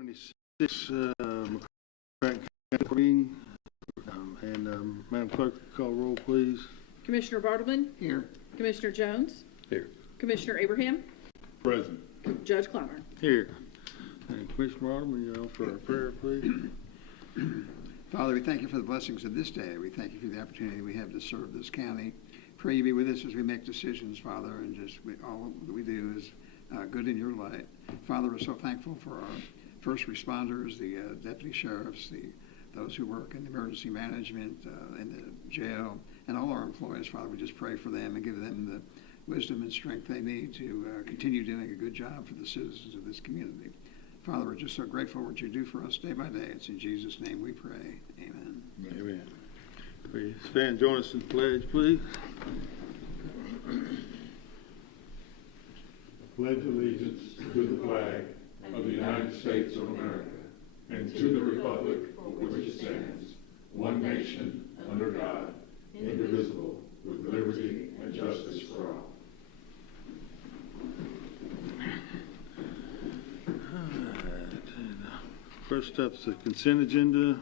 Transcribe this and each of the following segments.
26, McCracken meeting. Madam Clerk, call roll, please. Commissioner Bartleman? Here. Commissioner Jones? Here. Commissioner Abraham? Present. Judge Clymer? Here. And Commissioner Bartleman, you offer a prayer, please. Father, we thank you for the blessings of this day. We thank you for the opportunity we have to serve this county. Pray you be with us as we make decisions, Father, and all that we do is good in your light. Father, we're so thankful for our first responders, the deputy sheriffs, those who work in emergency management, in the jail, and all our employees. Father, we just pray for them and give them the wisdom and strength they need to continue doing a good job for the citizens of this community. Father, we're just so grateful for what you do for us day by day. It's in Jesus' name we pray. Amen. Amen. Please stand and join us in the pledge, please. Pledge allegiance to the flag of the United States of America and to the republic for which it stands, one nation, under God, indivisible, with liberty and justice for all. First up is the consent agenda.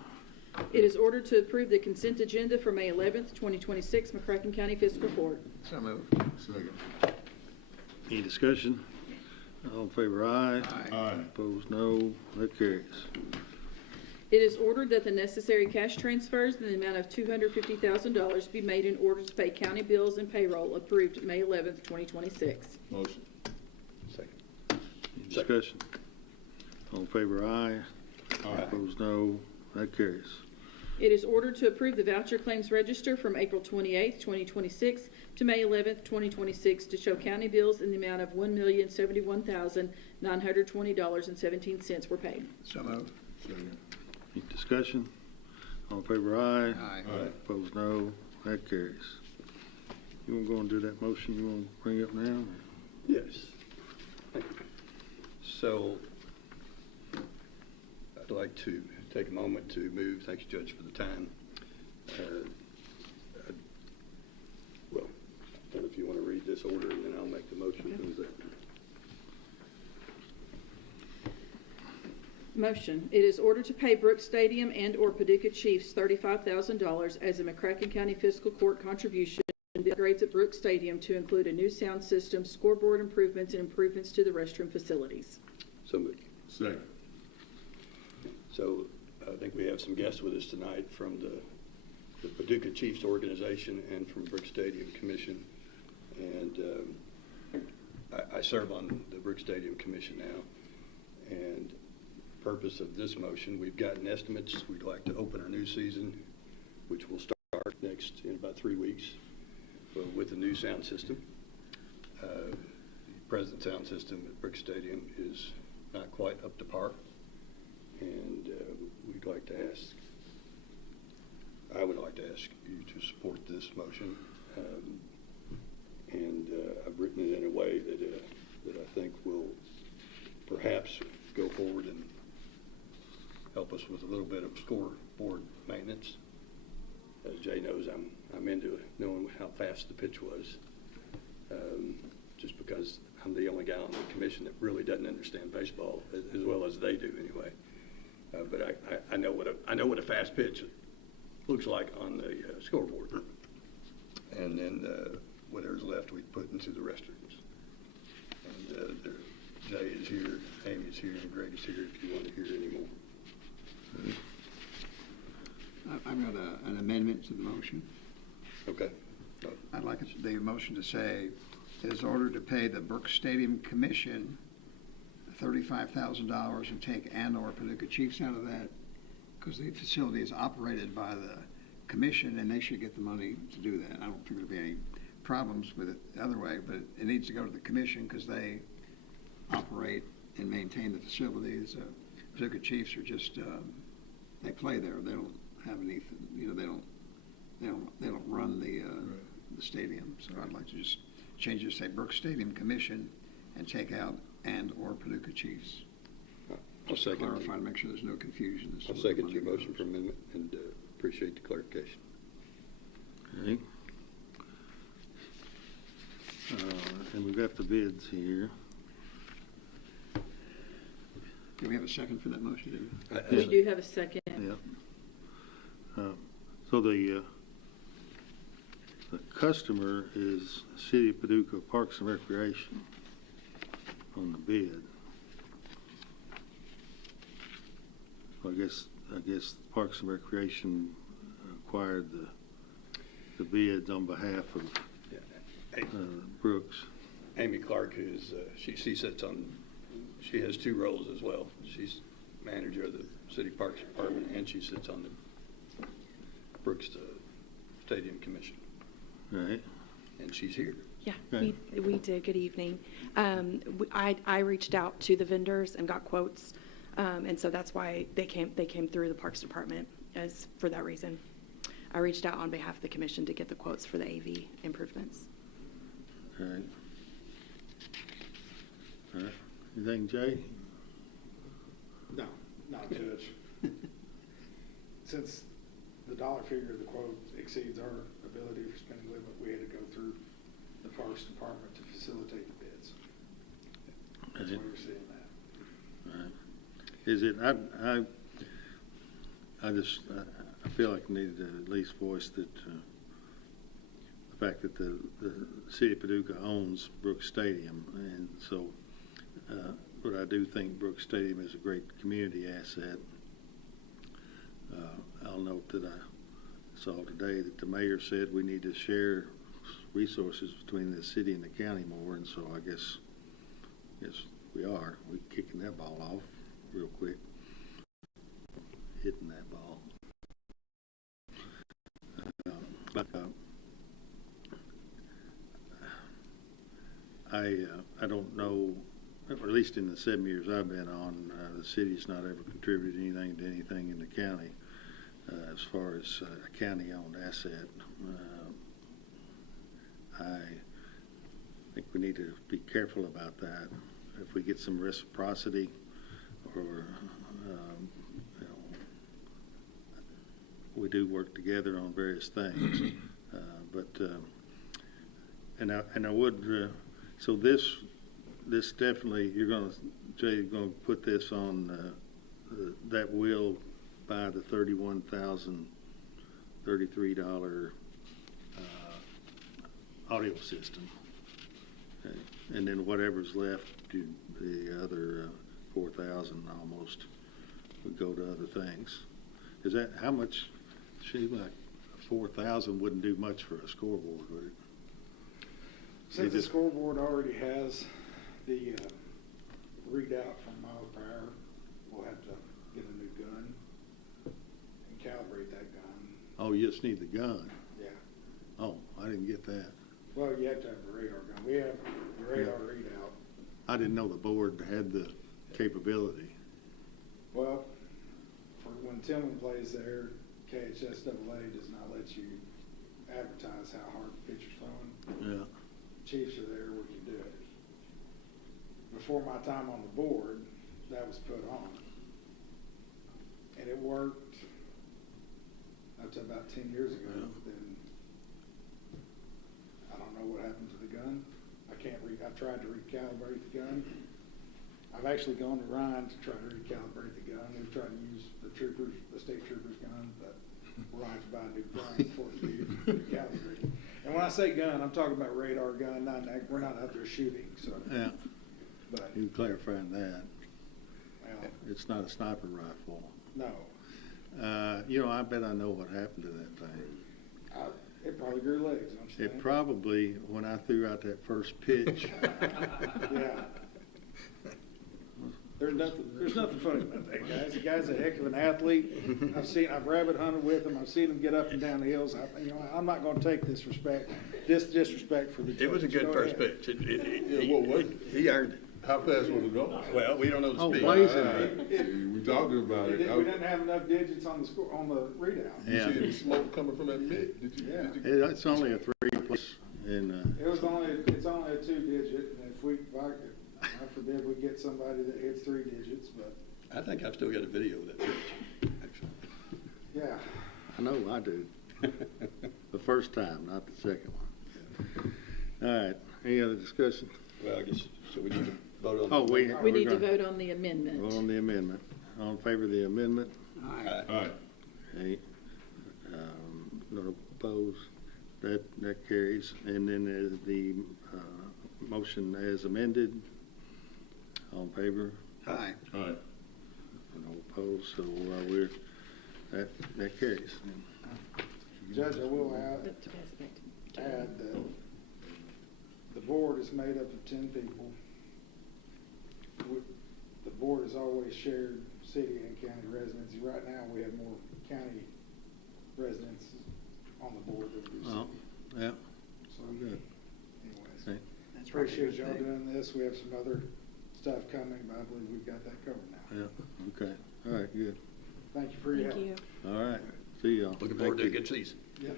It is ordered to approve the consent agenda for May 11th, 2026, McCracken County Fiscal Court. So moved. Second. Any discussion? All in favor, aye. Aye. Opposed, no. That carries. It is ordered that the necessary cash transfers in the amount of $250,000 be made in order to pay county bills and payroll approved May 11th, 2026. Motion. Second. Any discussion? All in favor, aye. Aye. Opposed, no. That carries. It is ordered to approve the voucher claims register from April 28th, 2026 to May 11th, 2026 to show county bills in the amount of $1,071,920.17 were paid. So moved. Second. Any discussion? All in favor, aye. Aye. Aye. Opposed, no. That carries. You want to go and do that motion you want to bring up now? Yes. Thank you. So I'd like to take a moment to move. Thank you, Judge, for the time. Well, I don't know if you want to read this order, and then I'll make the motion. Motion. It is ordered to pay Brooks Stadium and or Paducah Chiefs $35,000 as a McCracken County Fiscal Court contribution to the upgrades at Brooks Stadium to include a new sound system, scoreboard improvements, and improvements to the restroom facilities. So moved. Second. So I think we have some guests with us tonight from the Paducah Chiefs organization and from Brooks Stadium Commission. And I serve on the Brooks Stadium Commission now. And purpose of this motion, we've gotten estimates. We'd like to open our new season, which will start in about 3 weeks with a new sound system. The present sound system at Brooks Stadium is not quite up to par. And I would like to ask you to support this motion. I've written it in a way that I think will perhaps go forward and help us with a little bit of scoreboard maintenance. As Jay knows, I'm into knowing how fast the pitch was, just because I'm the only guy on the commission that really doesn't understand baseball as well as they do anyway. But I know what a fast pitch looks like on the scoreboard. And then whatever's left we put into the restrooms. And Jay is here, Amy is here, and Greg is here if you want to hear any more. I've got an amendment to the motion. Okay. I'd like the motion to say, it is ordered to pay the Brooks Stadium Commission $35,000 and take and/or Paducah Chiefs out of that, because the facility is operated by the commission and they should get the money to do that. I don't think there'll be any problems with it the other way, but it needs to go to the commission because they operate and maintain the facilities. Paducah Chiefs are just they play there. They don't have anything. They don't run the stadium. So I'd like to just change it to say Brooks Stadium Commission and take out and/or Paducah Chiefs. I'll second. Clarify to make sure there's no confusion. I'll second your motion for amendment and appreciate the clarification. Okay. And we've got the bids here. Do we have a second for that motion? We do have a second. Yeah. So the customer is City of Paducah Parks and Recreation on the bid. Well, I guess Parks and Recreation acquired the bids on behalf of Brooks. Amy Clark, who's, she sits on, she has two roles as well. She's manager of the City Parks Department, and she sits on the Brooks Stadium Commission. Right. And she's here. Yeah, Okay. we did. Good evening. I reached out to the vendors and got quotes, and so that's why they came through the Parks Department as for that reason. I reached out on behalf of the commission to get the quotes for the AV improvements. All right. All right. Anything, Jay? No, not Judge. Since the dollar figure of the quote exceeds our ability for spending limit, we had to go through the Parks Department to facilitate the bids. That's why you're seeing that. All right. Is it, I feel like I need to at least voice that the fact that the City of Paducah owns Brooks Stadium, and so, but I do think Brooks Stadium is a great community asset. I'll note that I saw today that the mayor said we need to share resources between the city and the county more, and so I guess we are. We're kicking that ball off real quick, hitting that ball. I don't know, or at least in the 7 years I've been on, the city's not ever contributed anything to anything in the county as far as a county-owned asset. I think we need to be careful about that. If we get some reciprocity, or you know, we do work together on various things, and I would. So this definitely, Jay's going to put this on that will buy the $31,033 audio system, okay. And then whatever's left, the other 4,000 almost would go to other things. Is that how much? Seems like 4,000 wouldn't do much for a scoreboard, would it? Since the scoreboard already has the readout from miles per hour, we'll have to get a new gun and calibrate that gun. Oh, you just need the gun. Yeah. Oh, I didn't get that. Well, you have to have a radar gun. We have the radar readout. I didn't know the board had the capability. Well, for when Tillman plays there, KHSAA does not let you advertise how hard the pitcher's throwing. Yeah. Chiefs are there, we can do it. Before my time on the board, that was put on. And it worked up to about 10 years ago. Yeah. Then I don't know what happened to the gun. I tried to recalibrate the gun. I've actually gone to Ryan to try to recalibrate the gun. We've tried to use the state troopers gun, but Ryan's buying a new gun before it can be recalibrated. And when I say gun, I'm talking about radar gun. We're not out there shooting. So, Yeah. but You clarifying that. well, It's not a sniper rifle. no, I bet I know what happened to that thing. it probably grew legs. Don't you It think? probably, when I threw out that first pitch, Yeah. There's nothing funny about that guy. The guy's a heck of an athlete. I've rabbit hunted with him. I've seen him get up and down the hills. I'm not going to take this disrespect for the judge. It was a good Go first ahead. pitch. what? He earned it. How fast was it going? Well, we don't know the Oh, speed. blazing. We talked about We it. didn't have enough digits on the readout. Yeah. You see any smoke coming from that mitt? Did you? Yeah. it's only a 3+, and It's only a 2-digit, and God forbid we get somebody that hits 3 digits, but I think I've still got a video of that pitch, actually. yeah. I know I do. The first time, not the second one. All right. Any other discussion? Well, I guess, so we need to Vote on. Oh, we We need to gonna vote on the amendment. vote on the amendment. All in favor of the amendment? Aye. Aye. Okay. None opposed? That carries. And then the motion as amended, all in favor? Aye. Aye. No opposed, so that carries. Judge, I will To pass it back to Joe. add that the board is made up of 10 people. The board has always shared city and county residency. Right now, we have more county residents on the board than we do Oh, city. yeah, So, good. anyways, Okay. That's probably a appreciate good y'all thing. doing this. We have some other stuff coming, but I believe we've got that covered now. Yeah, okay. All right, good. Thank you for your Thank help. you. All right, see y'all. Looking forward to a Thank you. good season. Yeah.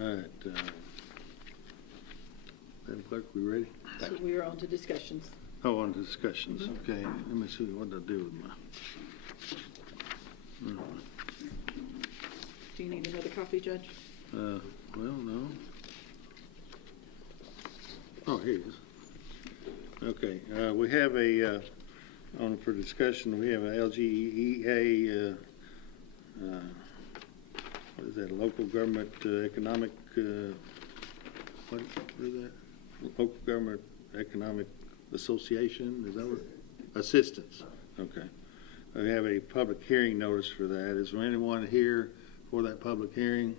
All right, Madam Clerk, we ready? So we are on to discussions. Oh, on discussions, okay. Let me see, what did I do with my? Do you need another copy, Judge? Well, no. Oh, here it is. Okay, we have on for discussion, we have a LGEA, what is that, local government economic, what is that? Local government economic association, is that what? Assistance, okay. We have a public hearing notice for that. Is there anyone here for that public hearing?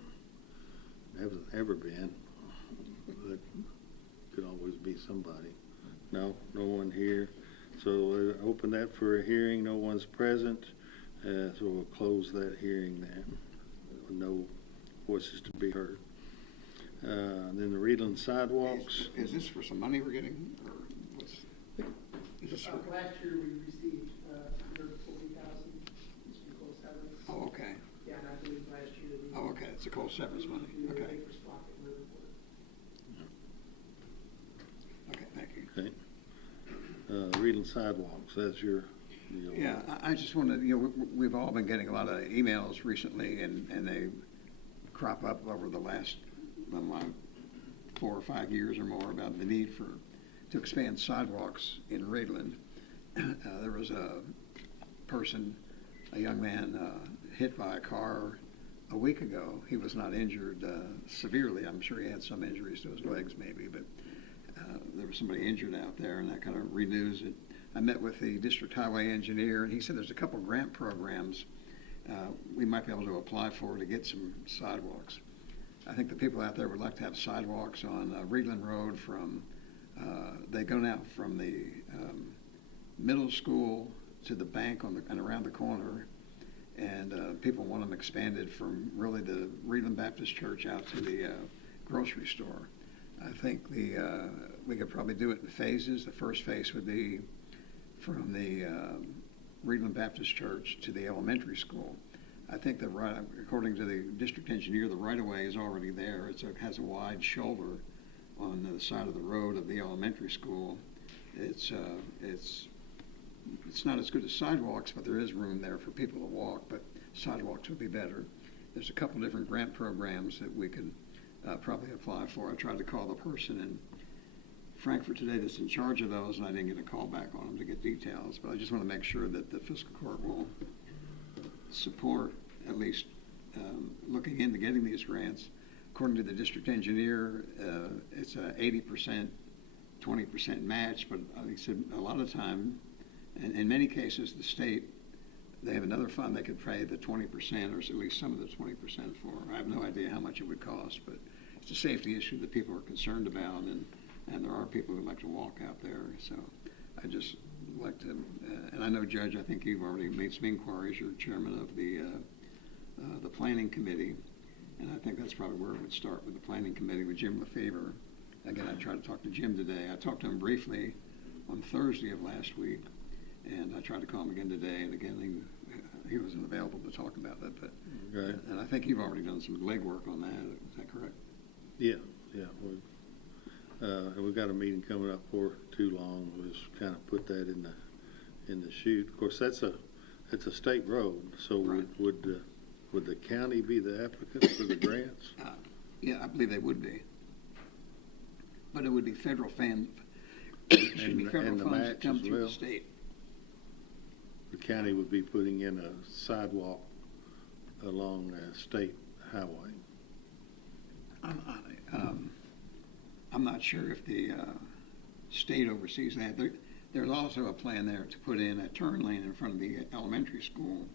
Hasn't ever been. But could always be somebody. No one here. So open that for a hearing. No one's present. So we'll close that hearing then. No voices to be heard. Then the Reedland sidewalks. Is this for some money we're getting, or what's? Is this for? Last year, we received $140,000, it's from Cole Severance. Oh, okay. Yeah, and I believe last year. we- Oh, okay, it's a cold severance money, we were okay. Baker's Pocket moving forward. Okay, thank you. Okay. Reedland sidewalks. That's your deal. Yeah, I just wanted, we've all been getting a lot of emails recently, and they crop up over the last, 4 or 5 years or more about the need to expand sidewalks in Reedland. There was a young man hit by a car a week ago. He was not injured severely. I'm sure he had some injuries to his legs maybe, but there was somebody injured out there, and that kind of renews it. I met with the district highway engineer, and he said there's a couple grant programs we might be able to apply for to get some sidewalks. I think the people out there would like to have sidewalks on Reedland Road from, they go now from the middle school to the bank and around the corner, and people want them expanded from really the Reedland Baptist Church out to the grocery store. I think we could probably do it in phases. The first phase would be from the Reedland Baptist Church to the elementary school. I think according to the district engineer, the right-of-way is already there. It has a wide shoulder on the side of the road of the elementary school. It's not as good as sidewalks, but there is room there for people to walk, but sidewalks would be better. There's a couple different grant programs that we could probably apply for. I tried to call the person in Frankfurt today that's in charge of those, and I didn't get a call back on them to get details, but I just want to make sure that the fiscal court will support at least looking into getting these grants. According to the district engineer, it's a 80%, 20% match, but he said a lot of time, and in many cases, the state, they have another fund they could pay the 20% or at least some of the 20% for. I have no idea how much it would cost, but it's a safety issue that people are concerned about, and there are people who like to walk out there. So I just like to, and I know, Judge, I think you've already made some inquiries. You're chairman of the planning committee, and I think that's probably where it would start, with the planning committee with Jim Lefevre. Again, I tried to talk to Jim today. I talked to him briefly on Thursday of last week, and I tried to call him again today, and again, he wasn't available to talk about that. But Okay. and I think you've already done some legwork on that. Is that correct? Yeah. We've got a meeting coming up for too long. We'll just kind of put that in the chute. Of course, it's a state road, so Right. would the county be the applicant for the grants? Yeah, I believe they would be. But it would be federal Should be federal and the funds that match come as through well? the state. The county would be putting in a sidewalk along a state highway. I'm not sure if the state oversees that. There's also a plan there to put in a turn lane in front of the elementary school.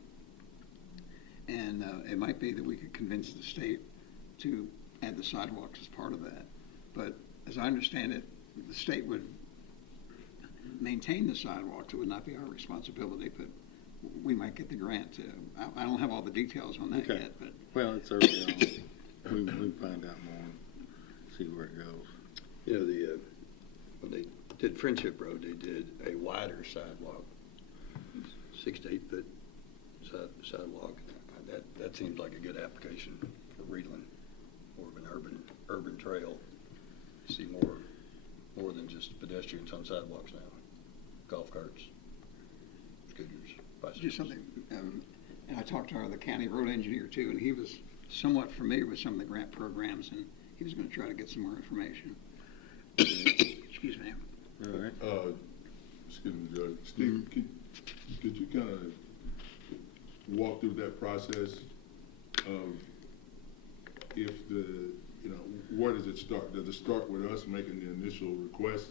And it might be that we could convince the state to add the sidewalks as part of that. But as I understand it, the state would maintain the sidewalks. It would not be our responsibility, but we might get the grant to. I don't have all the details on that Okay. yet, but Well, it's early on. We can find out more, see where it goes. You know, when they did Friendship Road, they did a wider sidewalk, 6 to 8 foot sidewalk. That seems like a good application for Reedland, more of an urban trail. You see more than just pedestrians on sidewalks now. Golf carts, scooters, bicycles. just something. And I talked to the county road engineer too, and he was somewhat familiar with some of the grant programs, and he was going to try to get some more information. Excuse me. All right. Excuse me, Judge. Steve, could you kind of walk through that process of if where does it start? Does it start with us making the initial request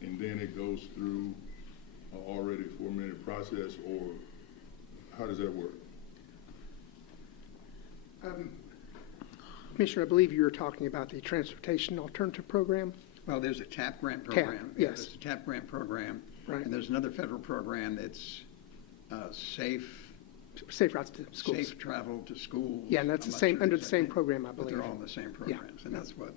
and then it goes through an already formulated process, or how does that work? Commissioner, I believe you were talking about the Transportation Alternative Program. Well, there's a TAP grant program. yes. There's a TAP grant program. Right. And there's another federal program that's safe Routes to Schools. Safe travel to schools. Yeah, and that's I'm the not same, sure under the exactly, same program, I but believe. they're all in the same programs, and that's what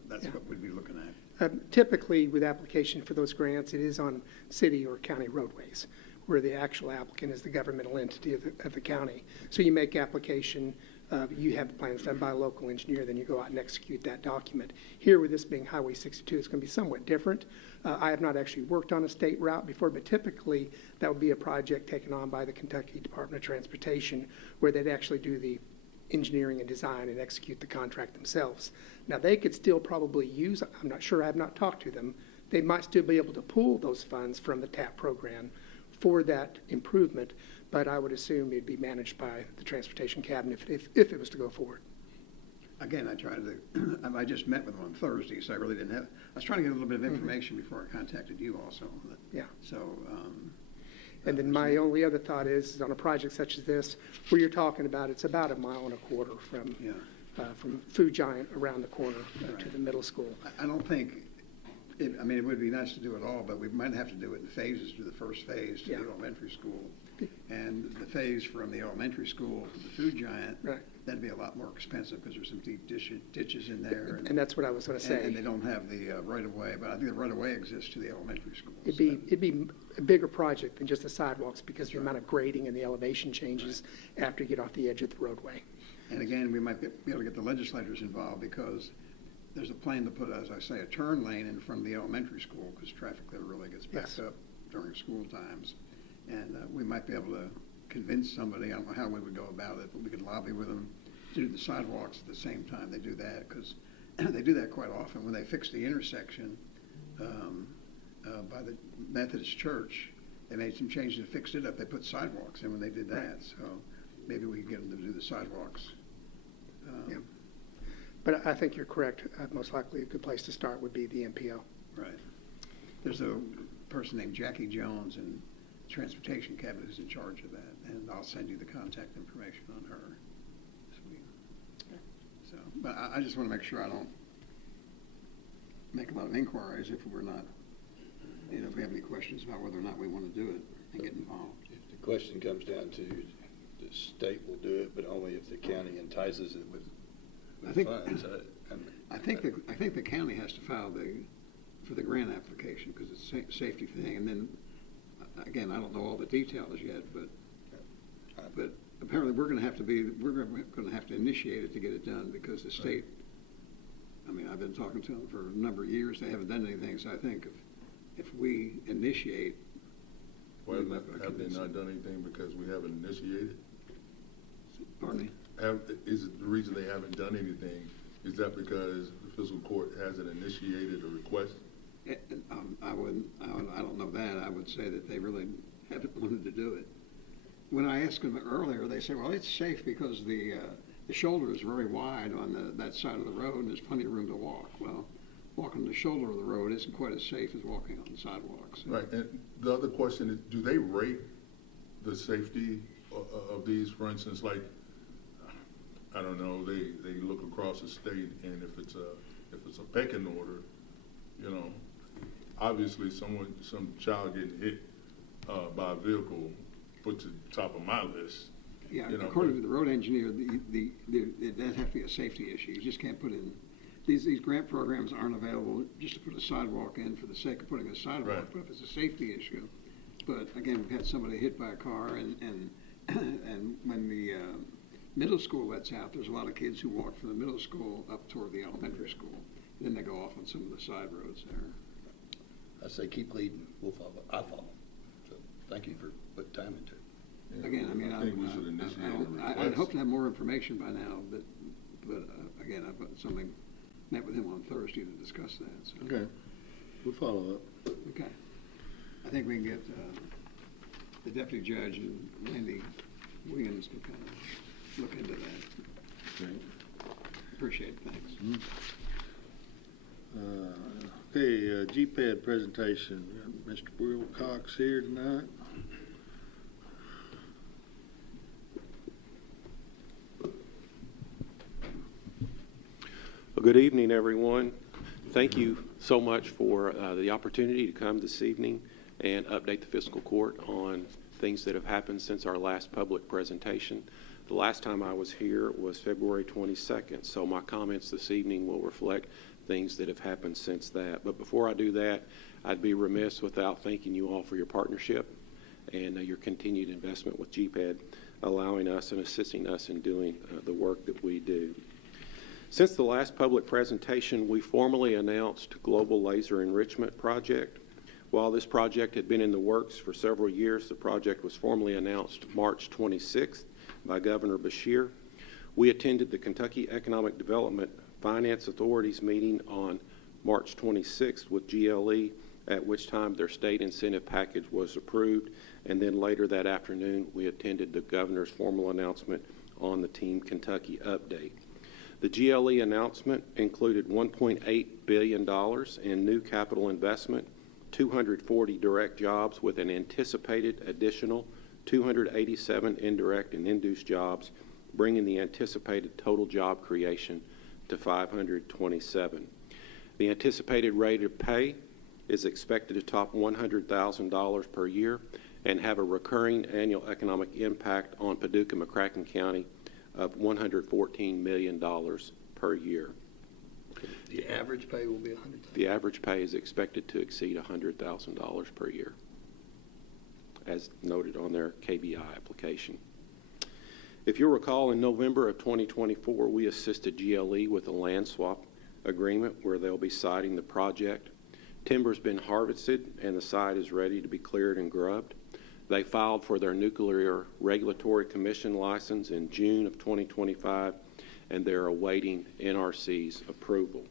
we'd be looking at. Typically, with application for those grants, it is on city or county roadways, where the actual applicant is the governmental entity of the county. So you make application, you have the plans done by a local engineer, then you go out and execute that document. Here, with this being Highway 62, it's going to be somewhat different. I have not actually worked on a state route before, but typically that would be a project taken on by the Kentucky Department of Transportation, where they'd actually do the engineering and design and execute the contract themselves. Now, they could still probably use, I'm not sure, I have not talked to them, they might still be able to pool those funds from the TAP program for that improvement, but I would assume it'd be managed by the Transportation Cabinet if it was to go forward. Again, I just met with them on Thursday, so I really didn't have, I was trying to get a little bit of information before I contacted you also. Yeah. So. And then my only other thought is on a project such as this, where you're talking about, it's about 1.25 miles from Food Giant around the corner to the middle school. I don't think, it would be nice to do it all, but we might have to do it in phases. Do the first phase to the elementary school, and the phase from the elementary school to the Food Giant. Right. That'd be a lot more expensive because there's some deep ditches in there. And that's what I was going to say. And they don't have the right-of-way, but I think the right-of-way exists to the elementary school. It'd be a bigger project than just the sidewalks because of the amount of grading and the elevation changes after you get off the edge of the roadway. And again, we might be able to get the legislators involved because there's a plan to put, as I say, a turn lane in front of the elementary school because traffic there really gets backed up during school times. And we might be able to convince somebody, I don't know how we would go about it, but we could lobby with them to do the sidewalks at the same time they do that because they do that quite often. When they fix the intersection by the Methodist Church, they made some changes and fixed it up. They put sidewalks in when they did that. Right. So maybe we could get them to do the sidewalks. Yeah. But I think you're correct. Most likely a good place to start would be the MPO. Right. There's a person named Jackie Jones in the Transportation Cabinet who's in charge of that, and I'll send you the contact information on her. So, but I just want to make sure I don't make a lot of inquiries if we're not, if we have any questions about whether or not we want to do it and get involved. If the question comes down to the state will do it, but only if the county entices it with funds. I think the county has to file for the grant application because it's a safety thing. And then, again, I don't know all the details yet, but apparently we're going to have to initiate it to get it done because the state. I've been talking to them for a number of years. They haven't done anything. So I think if we initiate. Well, have they not done anything because we haven't initiated? Pardon me? Is it the reason they haven't done anything? Is that because the fiscal court hasn't initiated a request? I would I don't know that. I would say that they really haven't wanted to do it. When I asked them earlier, they said, well, it's safe because the shoulder is very wide on that side of the road, and there's plenty of room to walk. Well, walking the shoulder of the road isn't quite as safe as walking on the sidewalks. Right, and the other question is, do they rate the safety of these? For instance, like, I don't know, they look across the state, and if it's a pecking order, you know, obviously some child getting hit by a vehicle puts it top of my list. Yeah, you know, according to the road engineer, that has to be a safety issue. You just can't put in, these grant programs aren't available just to put a sidewalk in for the sake of putting a sidewalk, right. But if it's a safety issue. But again, we've had somebody hit by a car, and when the middle school lets out, there's a lot of kids who walk from the middle school up toward the elementary school. Then they go off on some of the side roads there. I say keep leading, we'll follow, I follow. So thank you for putting time into it. Yeah, Again, I mean, I think we should initiate a request. I'd hope to have more information by now, but again, I've got something, met with him on Thursday to discuss that. So. Okay, we'll follow up. Okay. I think we can get the deputy judge and Randy Williams to kind of look into that. Okay. Appreciate it, thanks. Okay, GPAD presentation. Mr. Wilcox here tonight. Well, good evening, everyone. Thank you so much for the opportunity to come this evening and update the fiscal court on things that have happened since our last public presentation. The last time I was here was February 22nd, so my comments this evening will reflect things that have happened since that. But before I do that, I'd be remiss without thanking you all for your partnership and your continued investment with GPAD, allowing us and assisting us in doing the work that we do. Since the last public presentation, we formally announced Global Laser Enrichment Project. While this project had been in the works for several years, the project was formally announced March 26th by Governor Beshear. We attended the Kentucky Economic Development Finance Authority's meeting on March 26th with GLE, at which time their state incentive package was approved, and then later that afternoon we attended the governor's formal announcement on the Team Kentucky update. The GLE announcement included $1.8 billion in new capital investment, 240 direct jobs with an anticipated additional 287 indirect and induced jobs, bringing the anticipated total job creation to 527. The anticipated rate of pay is expected to top $100,000 per year and have a recurring annual economic impact on Paducah McCracken County of $114 million per year. The average pay will be $100,000. The average pay is expected to exceed $100,000 per year, as noted on their KBI application. If you'll recall, in November of 2024, we assisted GLE with a land swap agreement where they'll be siting the project. Timber's been harvested and the site is ready to be cleared and grubbed. They filed for their Nuclear Regulatory Commission license in June of 2025, and they're awaiting NRC's approval.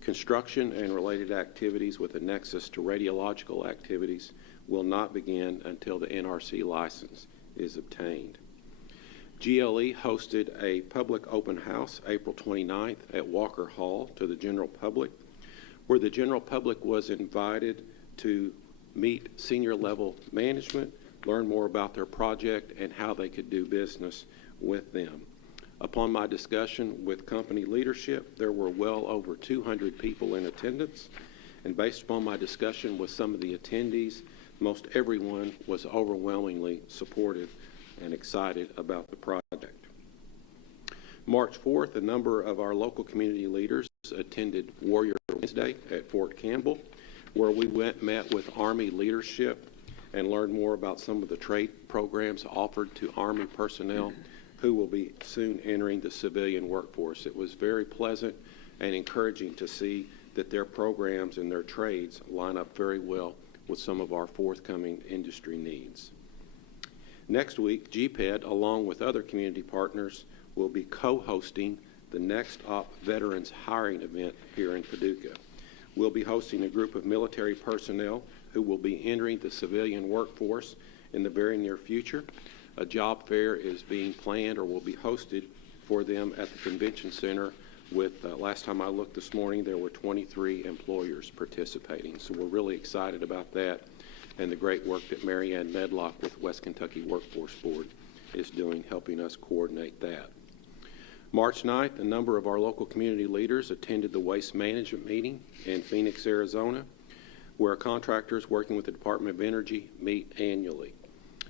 Construction and related activities with a nexus to radiological activities will not begin until the NRC license is obtained. GLE hosted a public open house April 29th at Walker Hall to the general public, where the general public was invited to meet senior level management, learn more about their project and how they could do business with them. Upon my discussion with company leadership, there were well over 200 people in attendance, and based upon my discussion with some of the attendees, most everyone was overwhelmingly supportive and excited about the project. March 4th, a number of our local community leaders attended Warrior Wednesday at Fort Campbell, where we met with Army leadership and learned more about some of the trade programs offered to Army personnel who will be soon entering the civilian workforce. It was very pleasant and encouraging to see that their programs and their trades line up very well with some of our forthcoming industry needs. Next week, GPAD, along with other community partners, will be co-hosting the Next Op Veterans Hiring event here in Paducah. We'll be hosting a group of military personnel who will be entering the civilian workforce in the very near future. A job fair is being planned or will be hosted for them at the convention center with, last time I looked this morning, there were 23 employers participating. So we're really excited about that and the great work that Mary Ann Medlock with West Kentucky Workforce Board is doing, helping us coordinate that. March 9th, a number of our local community leaders attended the waste management meeting in Phoenix, Arizona, where contractors working with the Department of Energy meet annually.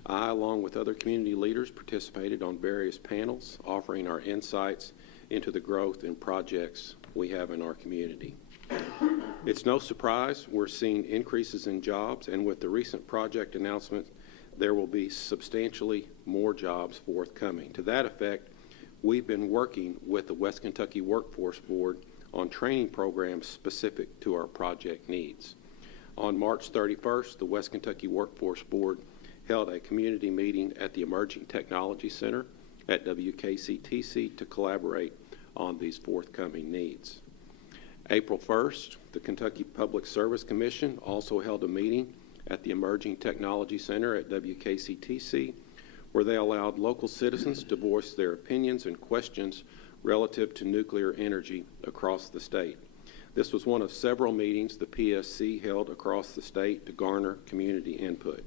I, along with other community leaders, participated on various panels, offering our insights into the growth and projects we have in our community. It's no surprise we're seeing increases in jobs, and with the recent project announcement, there will be substantially more jobs forthcoming. To that effect, we've been working with the West Kentucky Workforce Board on training programs specific to our project needs. On March 31st, the West Kentucky Workforce Board held a community meeting at the Emerging Technology Center at WKCTC to collaborate on these forthcoming needs. April 1st, the Kentucky Public Service Commission also held a meeting at the Emerging Technology Center at WKCTC, where they allowed local citizens to voice their opinions and questions relative to nuclear energy across the state. This was one of several meetings the PSC held across the state to garner community input.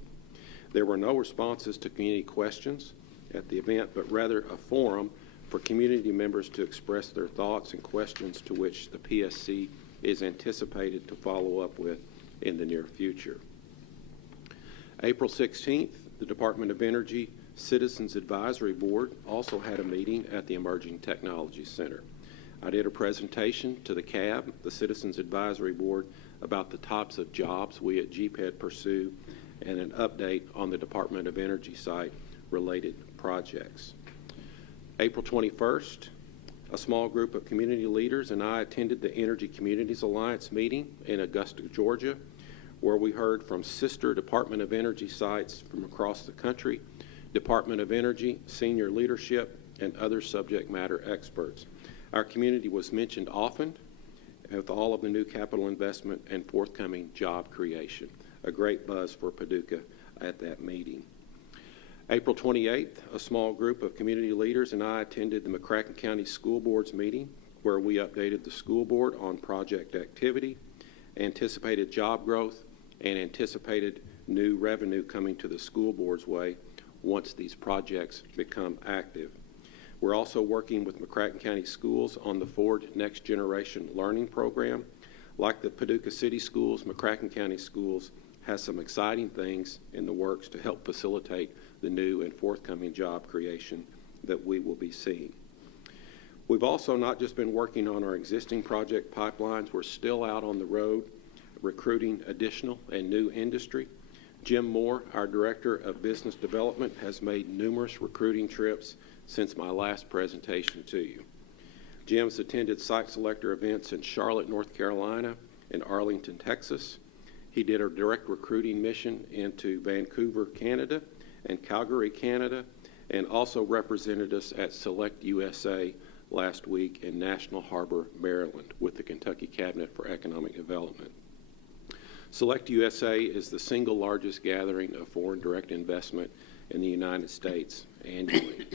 There were no responses to community questions at the event, but rather a forum for community members to express their thoughts and questions to which the PSC is anticipated to follow up with in the near future. April 16th, the Department of Energy Citizens Advisory Board also had a meeting at the Emerging Technology Center. I did a presentation to the CAB, the Citizens Advisory Board, about the types of jobs we at GPED pursue and an update on the Department of Energy site related projects. April 21st, a small group of community leaders and I attended the Energy Communities Alliance meeting in Augusta, Georgia, where we heard from sister Department of Energy sites from across the country, Department of Energy, senior leadership, and other subject matter experts. Our community was mentioned often with all of the new capital investment and forthcoming job creation. A great buzz for Paducah at that meeting. April 28th, a small group of community leaders and I attended the McCracken County School Board's meeting, where we updated the school board on project activity, anticipated job growth, and anticipated new revenue coming to the school board's way once these projects become active. We're also working with McCracken County Schools on the Ford Next Generation Learning Program. Like the Paducah City Schools, McCracken County Schools has some exciting things in the works to help facilitate the new and forthcoming job creation that we will be seeing. We've also not just been working on our existing project pipelines, we're still out on the road recruiting additional and new industry. Jim Moore, our Director of Business Development, has made numerous recruiting trips since my last presentation to you. Jim's attended site selector events in Charlotte, North Carolina, and Arlington, Texas. He did a direct recruiting mission into Vancouver, Canada, and Calgary, Canada, and also represented us at Select USA last week in National Harbor, Maryland, with the Kentucky Cabinet for Economic Development. Select USA is the single largest gathering of foreign direct investment in the United States annually.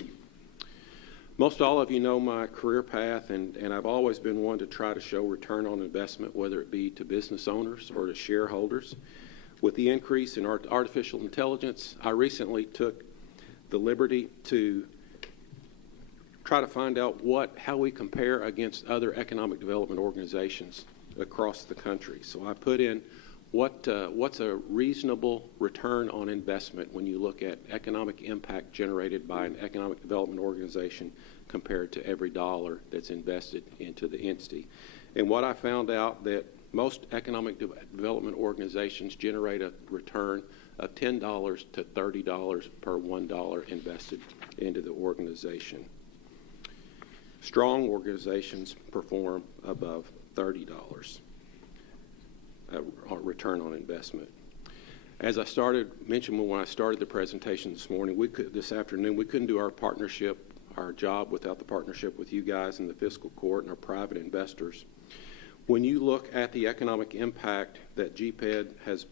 Most all of you know my career path, and I've always been one to try to show return on investment, whether it be to business owners or to shareholders. With the increase in artificial intelligence, I recently took the liberty to try to find out how we compare against other economic development organizations across the country. So I put in what's a reasonable return on investment when you look at economic impact generated by an economic development organization compared to every dollar that's invested into the entity. And what I found out that most economic development organizations generate a return of $10 to $30 per $1 invested into the organization. Strong organizations perform above $30 return on investment. As I mentioned when I started the presentation this afternoon, we couldn't do our job without the partnership with you guys in the fiscal court and our private investors. When you look at the economic impact that GPED has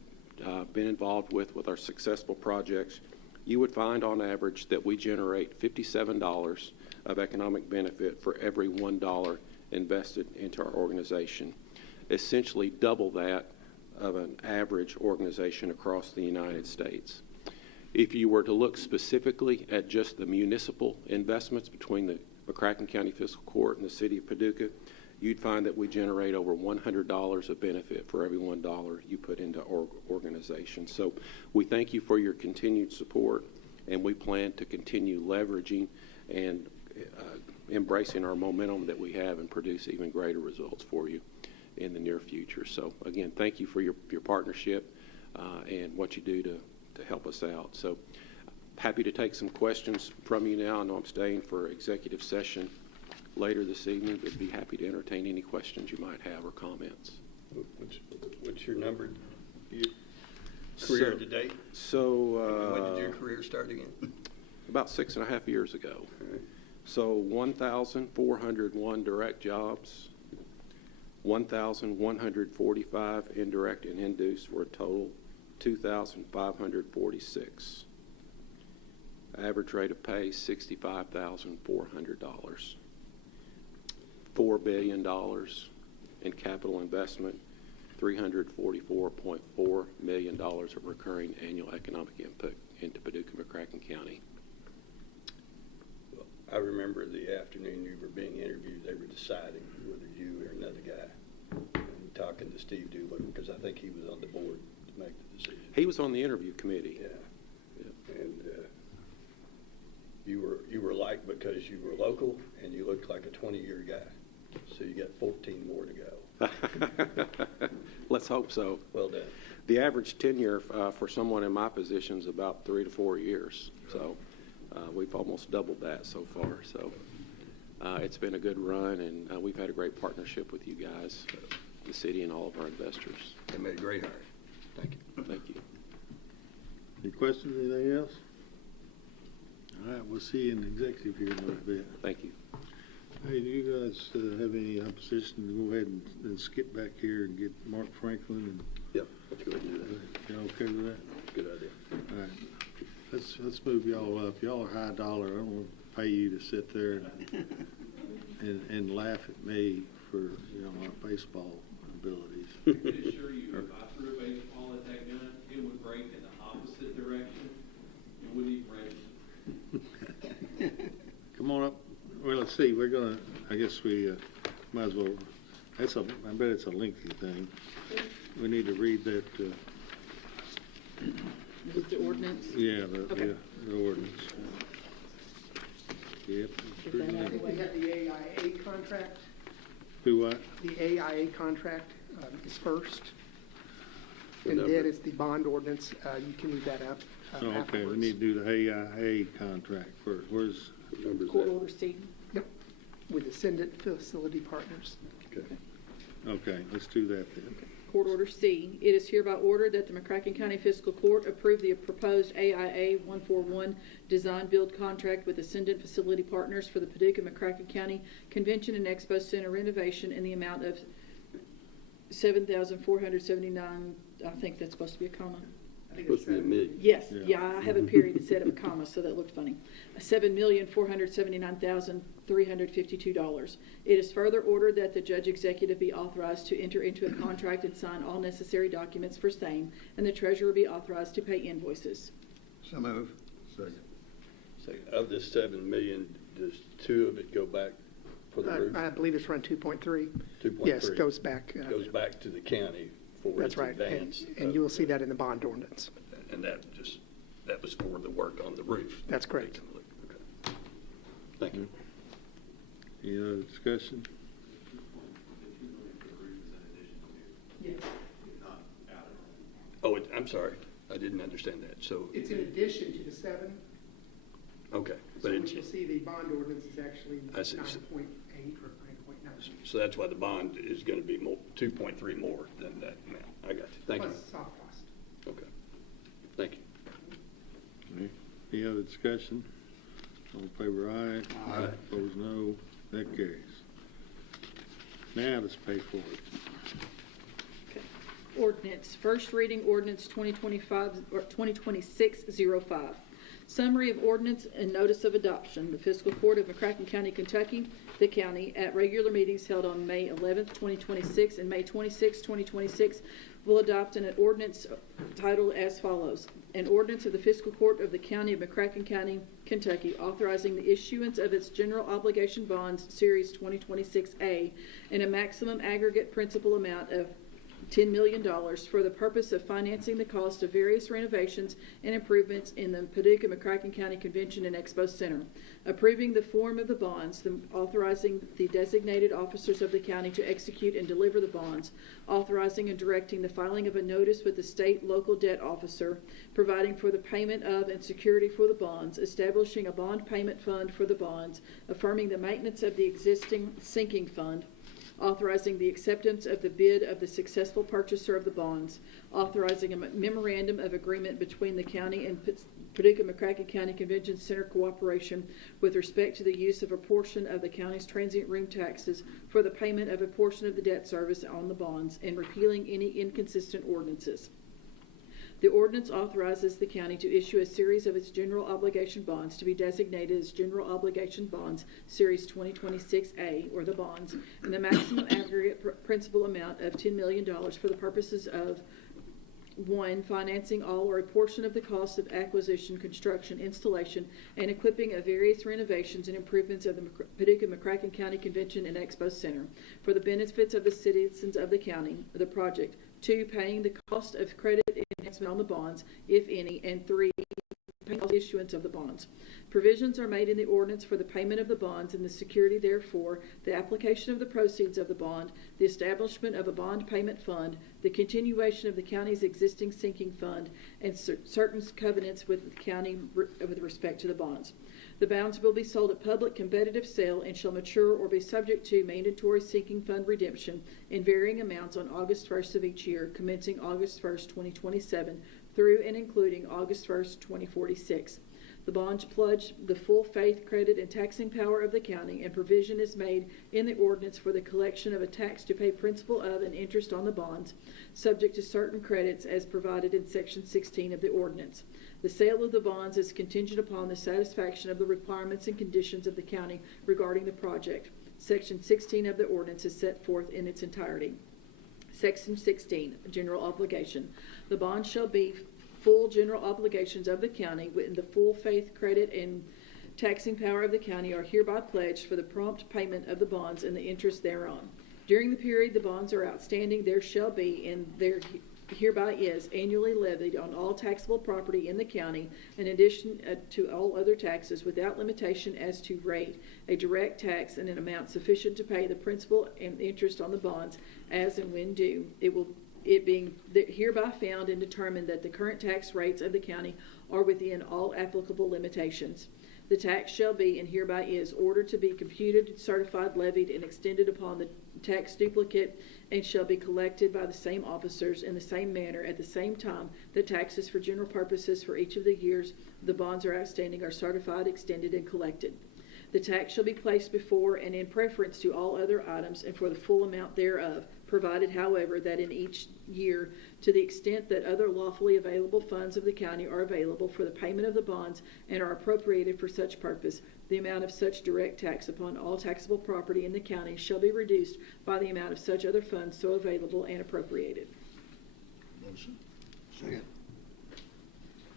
been involved with our successful projects, you would find on average that we generate $57 of economic benefit for every $1 invested into our organization, essentially double that of an average organization across the United States. If you were to look specifically at just the municipal investments between the McCracken County Fiscal Court and the City of Paducah, you'd find that we generate over $100 of benefit for every $1 you put into our organization. So we thank you for your continued support, and we plan to continue leveraging and embracing our momentum that we have and produce even greater results for you in the near future. So again, thank you for your partnership and what you do to help us out. So happy to take some questions from you now. I know I'm staying for executive session later this evening, but be happy to entertain any questions you might have or comments. What's your number? Career to date? So when did your career start again? About 6.5 years ago. Right. So 1,401 direct jobs, 1,145 indirect and induced, for a total 2,546. Average rate of pay $65,400. $4 billion in capital investment, $344.4 million of recurring annual economic input into Paducah McCracken County. Well, I remember the afternoon you were being interviewed, they were deciding whether you or another guy, and talking to Steve Doolittle, because I think he was on the board to make the decision. He was on the interview committee. Yeah. And you were liked because you were local and you looked like a 20-year guy. So you got 14 more to go. Let's hope so. Well done. The average tenure for someone in my position is about 3 to 4 years. So we've almost doubled that so far. So it's been a good run, and we've had a great partnership with you guys, the city, and all of our investors. They made a great hire. Thank you. Thank you. Any questions, anything else? All right, we'll see you in the executive here in a little bit. Thank you. Hey, do you guys have any opposition to go ahead and skip back here and get Mark Franklin? And Yep, let's go ahead and do that. y'all okay with that? Good idea. All right, let's move y'all up. Y'all are high dollar. I don't want to pay you to sit there and laugh at me for our baseball abilities. I can assure you, if I threw a baseball at that gun, it would break in the opposite direction. It wouldn't even range. Come on up. Well, let's see. We're gonna. I guess we might as well. I bet it's a lengthy thing. We need to read that. Is the ordinance? Yeah, Okay. the ordinance. Yep. Get that out of the way. We have the AIA contract. Who what? The AIA contract is first. What And number? then it's the bond ordinance. You can read that up Oh, okay. We afterwards. need to do the AIA contract first. Where's? What number is Court that? order C. Yep, with Ascendant Facility Partners. Okay. Okay, let's do that then. Court order C. It is hereby ordered that the McCracken County Fiscal Court approve the proposed AIA 141 design build contract with Ascendant Facility Partners for the Paducah McCracken County Convention and Expo Center renovation in the amount of $7,479. I think that's supposed to be a comma. Supposed to be a million. Yes, Yeah. yeah, I have a period instead of a comma, so that looked funny. $7,479,352. It is further ordered that the judge executive be authorized to enter into a contract and sign all necessary documents for same, and the treasurer be authorized to pay invoices. So move. Second. So of the 7 million, does 2 of it go back for the roof? I believe it's around 2.3. 2.3. Yes, goes back. Goes back to the county for That's its right. advance. And you will see that in the bond ordinance. And that was for the work on the roof. That's correct. Okay. Thank you. Any other discussion? Yes. Oh, I'm sorry. I didn't understand that. So, It's in addition to the 7. okay. So But what it's, you'll see, the bond ordinance is actually I see. 9.8 or 9.9. so that's why the bond is going to be more, 2.3 more than that amount. I got you. Thank you. Plus soft cost. Okay. Thank you. Any other discussion? All in favor, aye. Aye. Opposed, no. That carries. Now let's pay for it. Ordinance, first reading ordinance 2026-05. Summary of ordinance and notice of adoption. The Fiscal Court of McCracken County, Kentucky, the county, at regular meetings held on May 11th, 2026 and May 26th, 2026, will adopt an ordinance titled as follows. An ordinance of the Fiscal Court of the County of McCracken County, Kentucky, authorizing the issuance of its general obligation bonds, Series 2026A, in a maximum aggregate principal amount of $10 million for the purpose of financing the cost of various renovations and improvements in the Paducah-McCracken County Convention and Expo Center, approving the form of the bonds, authorizing the designated officers of the county to execute and deliver the bonds, authorizing and directing the filing of a notice with the state local debt officer, providing for the payment of and security for the bonds, establishing a bond payment fund for the bonds, affirming the maintenance of the existing sinking fund, authorizing the acceptance of the bid of the successful purchaser of the bonds, authorizing a memorandum of agreement between the county and Paducah-McCracken County Convention Center cooperation with respect to the use of a portion of the county's transient room taxes for the payment of a portion of the debt service on the bonds, and repealing any inconsistent ordinances. The ordinance authorizes the county to issue a series of its general obligation bonds to be designated as General Obligation Bonds, Series 2026A, or the bonds, and the maximum aggregate principal amount of $10 million for the purposes of 1, financing all or a portion of the cost of acquisition, construction, installation, and equipping of various renovations and improvements of the Paducah-McCracken County Convention and Expo Center for the benefits of the citizens of the county, the project. 2, paying the cost of credit enhancement on the bonds, if any, and 3, paying the issuance of the bonds. Provisions are made in the ordinance for the payment of the bonds and the security therefore, the application of the proceeds of the bond, the establishment of a bond payment fund, the continuation of the county's existing sinking fund, and certain covenants with the county with respect to the bonds. The bonds will be sold at public competitive sale and shall mature or be subject to mandatory sinking fund redemption in varying amounts on August 1st of each year, commencing August 1st, 2027, through and including August 1st, 2046. The bonds pledge the full faith, credit, and taxing power of the county, and provision is made in the ordinance for the collection of a tax to pay principal of and interest on the bonds, subject to certain credits as provided in Section 16 of the ordinance. The sale of the bonds is contingent upon the satisfaction of the requirements and conditions of the county regarding the project. Section 16 of the ordinance is set forth in its entirety. Section 16, General Obligation. The bonds shall be full general obligations of the county, within the full faith, credit, and taxing power of the county are hereby pledged for the prompt payment of the bonds and the interest thereon. During the period the bonds are outstanding, there shall be, and there hereby is, annually levied on all taxable property in the county, in addition to all other taxes, without limitation as to rate, a direct tax in an amount sufficient to pay the principal and interest on the bonds as and when due. It being hereby found and determined that the current tax rates of the county are within all applicable limitations. The tax shall be, and hereby is, ordered to be computed, certified, levied, and extended upon the tax duplicate, and shall be collected by the same officers in the same manner at the same time that taxes for general purposes for each of the years the bonds are outstanding are certified, extended, and collected. The tax shall be placed before and in preference to all other items and for the full amount thereof, provided, however, that in each year, to the extent that other lawfully available funds of the county are available for the payment of the bonds and are appropriated for such purpose, the amount of such direct tax upon all taxable property in the county shall be reduced by the amount of such other funds so available and appropriated. Motion. Second.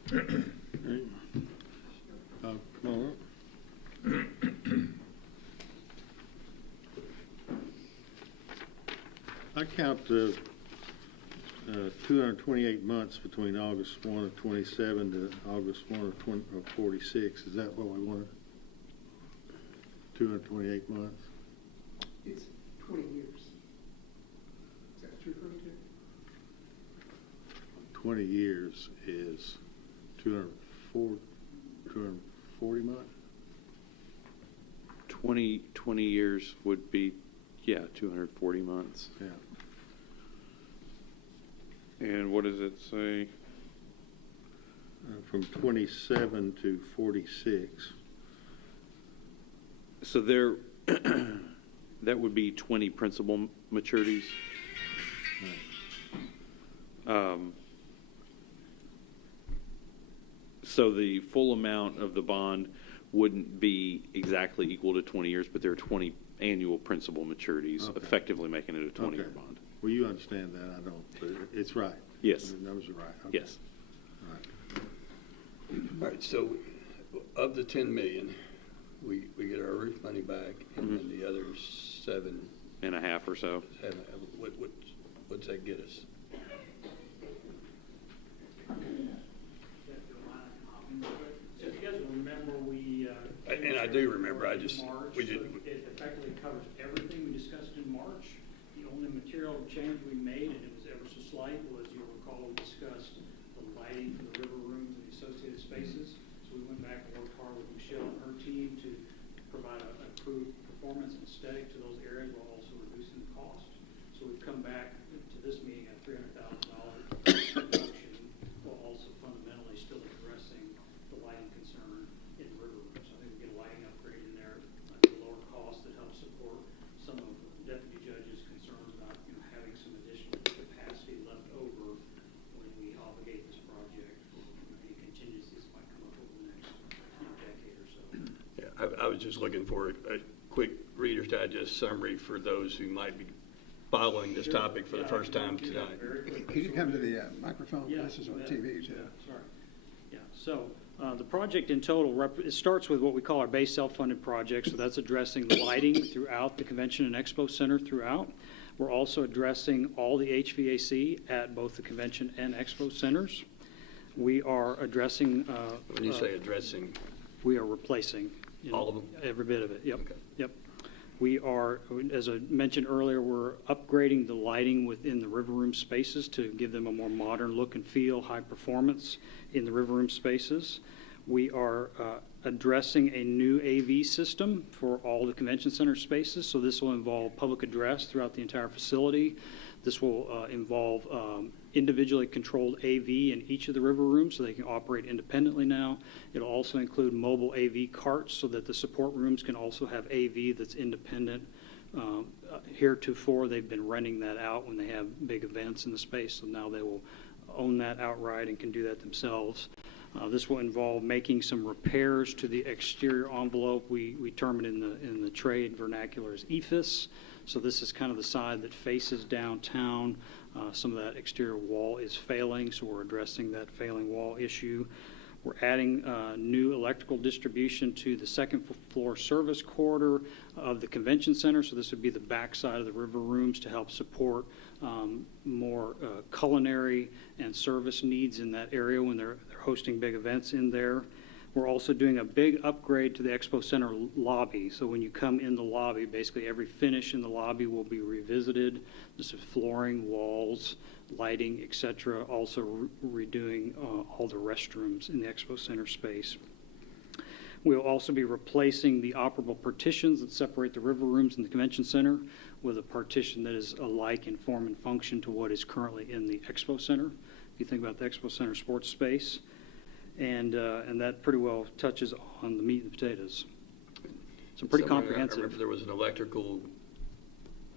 Come on up. I count 228 months between August 1 of 27 to August 1 of 46. Is that what we want? 228 months? It's 20 years. Is that what you're referring to? 20 years is 240 months? 20 years would be, 240 months. Yeah. And what does it say? From 27 to 46. So there, that would be 20 principal maturities. So the full amount of the bond wouldn't be exactly equal to 20 years, but there are 20 annual principal maturities, Okay. effectively making it a 20-year Okay. bond. Well, you understand that, I don't, but it's right. Yes. The numbers are right. Okay. Yes. All right. All right, so of the 10 million, we get our roof money back, and then the other 7.5 or so. What's that get us? So if you guys remember, And I do remember, March, it effectively covers everything we discussed in March. The only material change we made, and it was ever so slight, was, you'll recall, we discussed the lighting for the river rooms and the associated spaces. So we went back and worked hard with Michelle and her team to provide an improved performance and aesthetic to those areas while also reducing the cost. So we've come back to this meeting at $300,000 reduction, while also fundamentally still addressing the lighting concern in the river rooms. I think we get a lighting upgrade in there at a lower cost that helps support some of the deputy judges' concerns about, having some additional capacity left over when we obligate this project. Any contingencies might come up over the next decade or so. Yeah, I was just looking for a quick Reader's Digest summary for those who might be following this topic for the first time tonight. Could you come to the microphone? Yeah, This is on yeah, TV, too. yeah, sorry. Yeah, so the project in total, it starts with what we call our base self-funded project, so that's addressing the lighting throughout the Convention and Expo Center throughout. We're also addressing all the HVAC at both the Convention and Expo Centers. We are addressing... When you say addressing... We are replacing. All of them? Every bit of it, yep. Okay. Yep. We are, as I mentioned earlier, we're upgrading the lighting within the river room spaces to give them a more modern look and feel, high performance in the river room spaces. We are addressing a new AV system for all the convention center spaces, so this will involve public address throughout the entire facility. This will involve individually controlled AV in each of the river rooms so they can operate independently now. It'll also include mobile AV carts so that the support rooms can also have AV that's independent. Heretofore, they've been renting that out when they have big events in the space, so now they will own that outright and can do that themselves. This will involve making some repairs to the exterior envelope. We term it in the trade vernacular as EFIS. So this is kind of the side that faces downtown. Some of that exterior wall is failing, so we're addressing that failing wall issue. We're adding new electrical distribution to the second floor service corridor of the convention center. So this would be the back side of the river rooms to help support more culinary and service needs in that area when they're hosting big events in there. We're also doing a big upgrade to the Expo Center lobby. So when you come in the lobby, basically every finish in the lobby will be revisited. This is flooring, walls, lighting, etc. Also redoing all the restrooms in the Expo Center space. We'll also be replacing the operable partitions that separate the river rooms and the convention center with a partition that is alike in form and function to what is currently in the Expo Center. If you think about the Expo Center sports space. And that pretty well touches on the meat and potatoes. So pretty comprehensive. I remember there was an electrical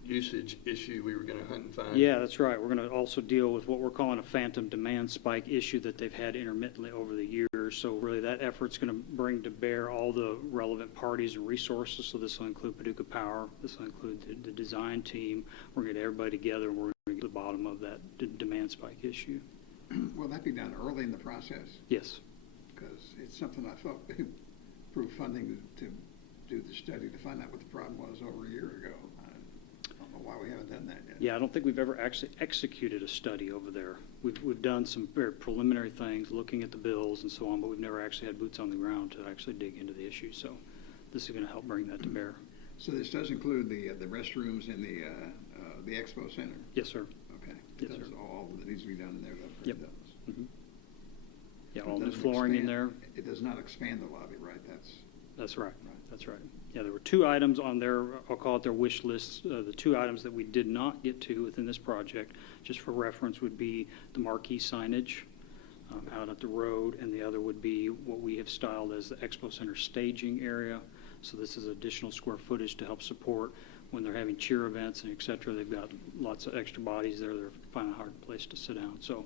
usage issue we were going to hunt and find. Yeah, that's right. We're going to also deal with what we're calling a phantom demand spike issue that they've had intermittently over the years. So really that effort's going to bring to bear all the relevant parties and resources. So this will include Paducah Power. This will include the design team. We're going to get everybody together and we're going to get to the bottom of that demand spike issue. Will that be done early in the process? Yes. Because it's something I thought approved funding to do the study to find out what the problem was over a year ago. I don't know why we haven't done that yet. Yeah, I don't think we've ever actually executed a study over there. We've done some very preliminary things, looking at the bills and so on, but we've never actually had boots on the ground to actually dig into the issue. So this is going to help bring that to bear. So this does include the restrooms in the Expo Center? Yes, sir. Okay. Yes, sir. That's all that needs to be done in there to upgrade Yep. those. Mm-hmm. Yeah, It all new doesn't flooring in expand- there. It does not expand the lobby, right? That's right. That's right. Yeah, there were two items on their, I'll call it their wish list. The two items that we did not get to within this project, just for reference, would be the marquee signage out at the road, and the other would be what we have styled as the Expo Center staging area. So this is additional square footage to help support when they're having cheer events and et cetera, they've got lots of extra bodies there. They're finding a hard place to sit down. So,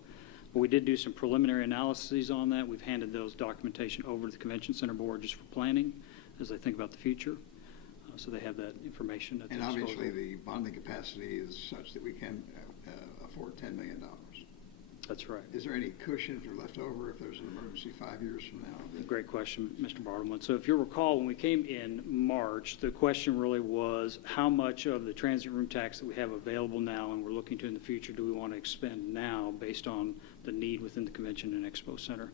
but we did do some preliminary analyses on that. We've handed those documentation over to the Convention Center Board just for planning as they think about the future. So they have that information at their disposal. And obviously the bonding capacity is such that we can afford $10 million. That's right. Is there any cushion for left over if there's an emergency 5 years from now? Great question, Mr. Bartleman. So if you'll recall, when we came in March, the question really was how much of the transient room tax that we have available now and we're looking to in the future do we want to expend now based on the need within the Convention and Expo Center?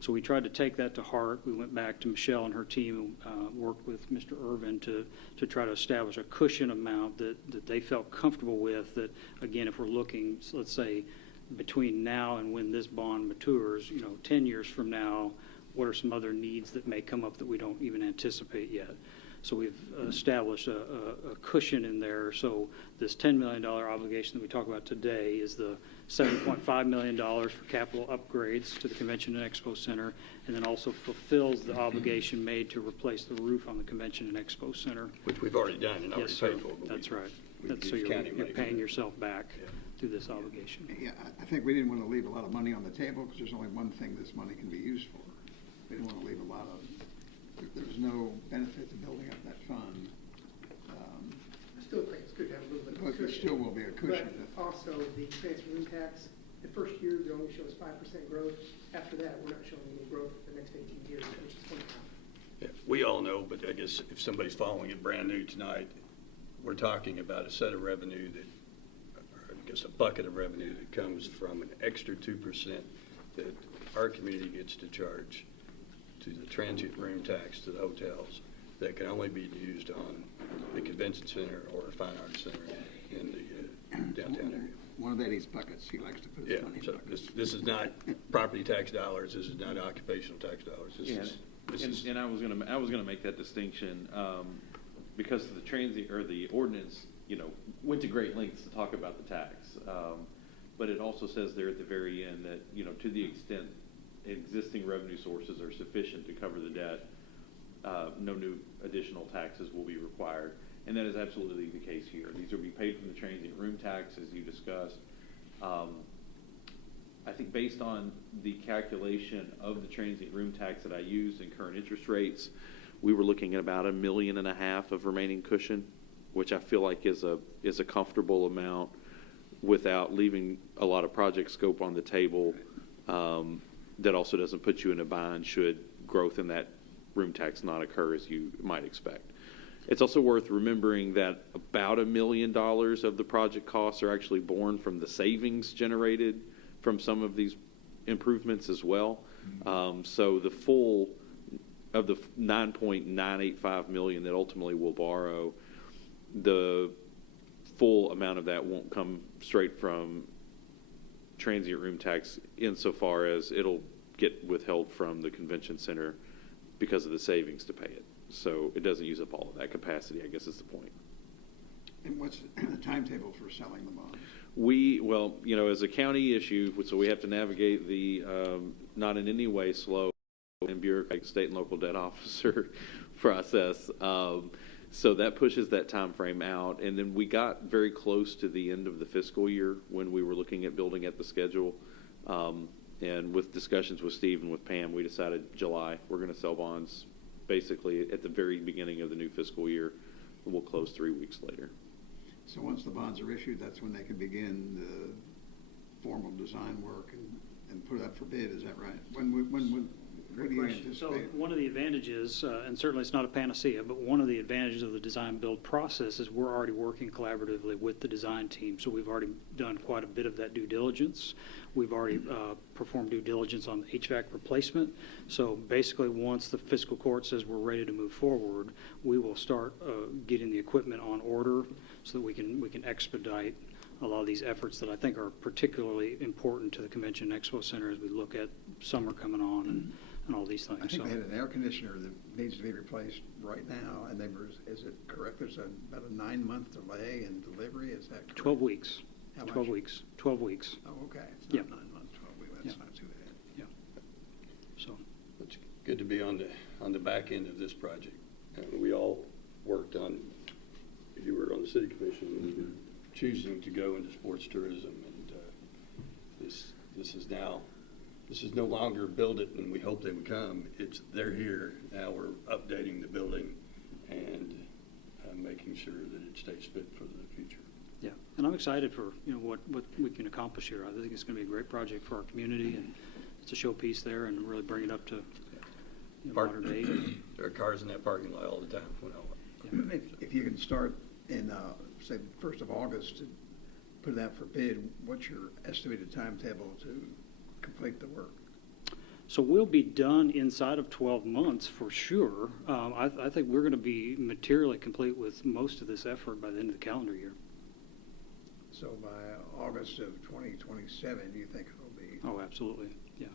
So we tried to take that to heart. We went back to Michelle and her team and worked with Mr. Irvin to try to establish a cushion amount that they felt comfortable with that, again, if we're looking, let's say, between now and when this bond matures, 10 years from now, what are some other needs that may come up that we don't even anticipate yet? So we've established a cushion in there. So this $10 million obligation that we talk about today is the $7.5 million for capital upgrades to the Convention and Expo Center, and then also fulfills the obligation made to replace the roof on the Convention and Expo Center. Which we've already done and already Yes, sir. paid for. That's right. we've So used county you're money for paying that. yourself back through this obligation. Yeah, I think we didn't want to leave a lot of money on the table because there's only one thing this money can be used for. We didn't want to leave a lot of, there's no benefit to building up that fund. I still think it's good to have a little bit of But there cushion. still will be a cushion. But also, the transfer room tax, the first year, they only show us 5% growth. After that, we're not showing any growth for the next 18 years, which is one time. Yeah, we all know, but I guess if somebody's following it brand new tonight, we're talking about a set of revenue that, or I guess a bucket of revenue that comes from an extra 2% that our community gets to charge to the transient room tax to the hotels that can only be used on the convention center or fine arts center in the downtown area. One of Eddie's buckets, he likes to put his Yeah, money in so buckets. this is not property tax dollars, this is not occupational tax dollars, And I was gonna make that distinction, because the transient, or the ordinance, went to great lengths to talk about the tax. But it also says there at the very end that, to the extent existing revenue sources are sufficient to cover the debt, no new additional taxes will be required. And that is absolutely the case here. These will be paid from the transient room tax, as you discussed. I think based on the calculation of the transient room tax that I used in current interest rates, we were looking at about $1.5 million of remaining cushion, which I feel like is a comfortable amount without leaving a lot of project scope on the table. That also doesn't put you in a bind should growth in that room tax not occur as you might expect. It's also worth remembering that about $1 million of the project costs are actually born from the savings generated from some of these improvements as well. So the full of the $9.985 million that ultimately we'll borrow, the full amount of that won't come straight from transient room tax insofar as it'll get withheld from the convention center because of the savings to pay it. So it doesn't use up all of that capacity, I guess is the point. And what's the timetable for selling the bonds? Well, as a county issue, so we have to navigate the not in any way slow and bureaucratic state and local debt officer process. So that pushes that time frame out. And then we got very close to the end of the fiscal year when we were looking at building at the schedule. And with discussions with Steve and with Pam, we decided July, we're going to sell bonds basically at the very beginning of the new fiscal year. And we'll close 3 weeks later. So once the bonds are issued, that's when they can begin the formal design work and put it up for bid, is that right? What do you anticipate? So one of the advantages, and certainly it's not a panacea, but one of the advantages of the design build process is we're already working collaboratively with the design team. So we've already done quite a bit of that due diligence. We've already performed due diligence on the HVAC replacement. So basically once the fiscal court says we're ready to move forward, we will start getting the equipment on order so that we can expedite a lot of these efforts that I think are particularly important to the Convention and Expo Center as we look at summer coming on and all these things. I think they had an air conditioner that needs to be replaced right now, and is it correct? There's about a 9-month delay in delivery. Is that correct? 12 weeks. How much? 12 weeks. 12 weeks. Oh, okay. It's Yeah. not 9 months, 12 weeks. That's not too bad. Yeah. So. It's good to be on the back end of this project. We all worked on, you were on the the city commission choosing to go into sports tourism, and this is no longer build it and we hope they would come. They're here now. We're updating the building and making sure that it stays fit for the future. Yeah, and I'm excited for what we can accomplish here. I think it's going to be a great project for our community, and it's a showpiece there, and really bring it up to modern day. There are cars in that parking lot all the time. If you can start in, say, 1st of August to put it out for bid, what's your estimated timetable to complete the work? So we'll be done inside of 12 months for sure. I think we're going to be materially complete with most of this effort by the end of the calendar year. So by August of 2027, do you think it'll be? Oh, absolutely. Yeah.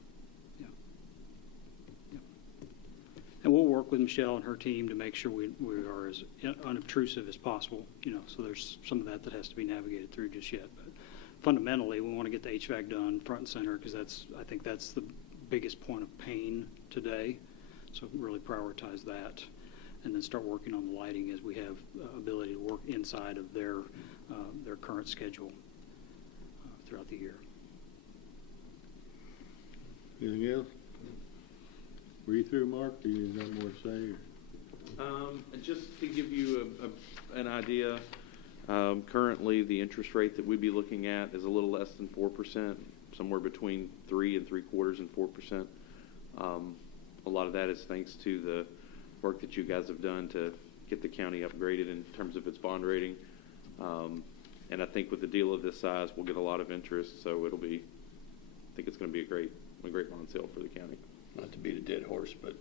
And we'll work with Michelle and her team to make sure we are as unobtrusive as possible. So there's some of that has to be navigated through just yet. But fundamentally, we want to get the HVAC done front and center, because I think that's the biggest point of pain today. So really prioritize that, and then start working on the lighting as we have ability to work inside of their current schedule throughout the year. Anything else? Were you through, Mark? Do you have more to say? Just to give you an idea, currently the interest rate that we'd be looking at is a little less than 4%, somewhere between 3 3/4 and 4%. A lot of that is thanks to the work that you guys have done to get the county upgraded in terms of its bond rating. And I think with a deal of this size, we'll get a lot of interest. So I think it's going to be a great bond sale for the county. Not to beat a dead horse, but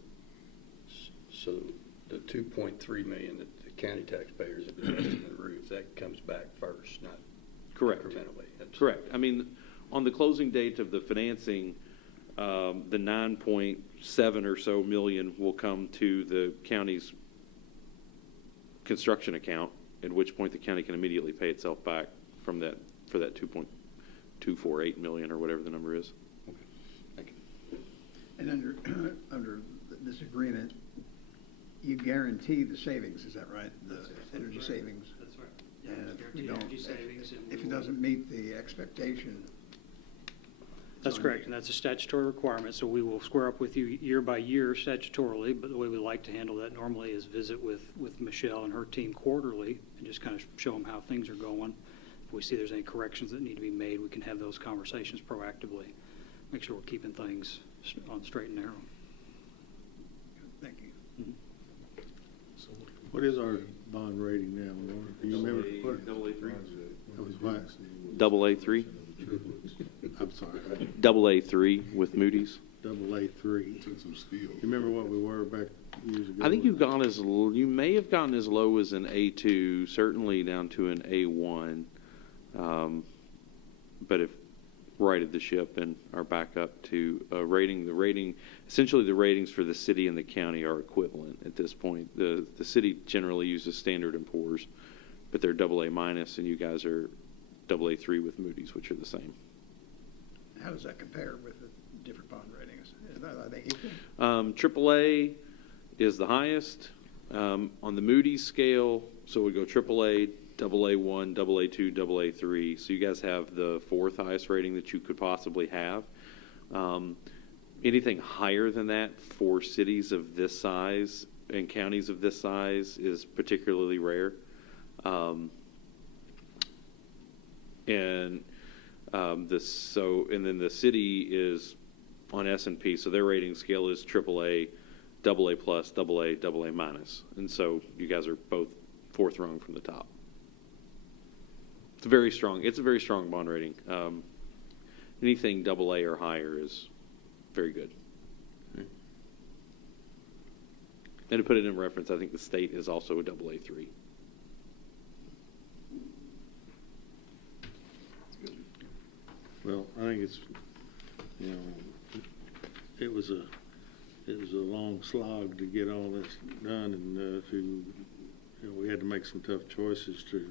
so the $2.3 million that the county taxpayers have invested in the roof, that comes back first, not Correct. incrementally. Correct. I mean, on the closing date of the financing, the 9.7 or so million will come to the county's construction account, at which point the county can immediately pay itself back from that for that 2.248 million or whatever the number is. Okay. Thank you. And under this agreement, you guarantee the savings, is that right? The energy savings? That's right. And Guarantee energy savings. If it doesn't meet the expectation. That's correct, and that's a statutory requirement, so we will square up with you year by year statutorily, but the way we like to handle that normally is visit with Michelle and her team quarterly and just kind of show them how things are going. If we see there's any corrections that need to be made, we can have those conversations proactively. Make sure we're keeping things on straight and narrow. Thank you. Mm-hmm. What is our bond rating now, Laura? Do you remember? AA3. That was what? AA3. I'm sorry. AA3 with Moody's. AA3. Took some steel. You remember what we were back years ago? I think you may have gotten as low as an A2, certainly down to an A1, but if righted the ship and are back up to a rating. Essentially the ratings for the city and the county are equivalent at this point. The city generally uses Standard & Poor's, but they're AA minus, and you guys are AA3 with Moody's, which are the same. How does that compare with the different bond ratings? Are they equal? AAA is the highest. On the Moody's scale, so we go AAA, AA1, AA2, AA3. So you guys have the 4th highest rating that you could possibly have. Anything higher than that for cities of this size and counties of this size is particularly rare. And then the city is on S&P, so their rating scale is AAA, AA plus, AA minus, and so you guys are both 4th rung from the top. It's a very strong bond rating. Anything AA or higher is very good. And to put it in reference, I think the state is also a AA3. Well, I think it's, it was a long slog to get all this done, and we had to make some tough choices to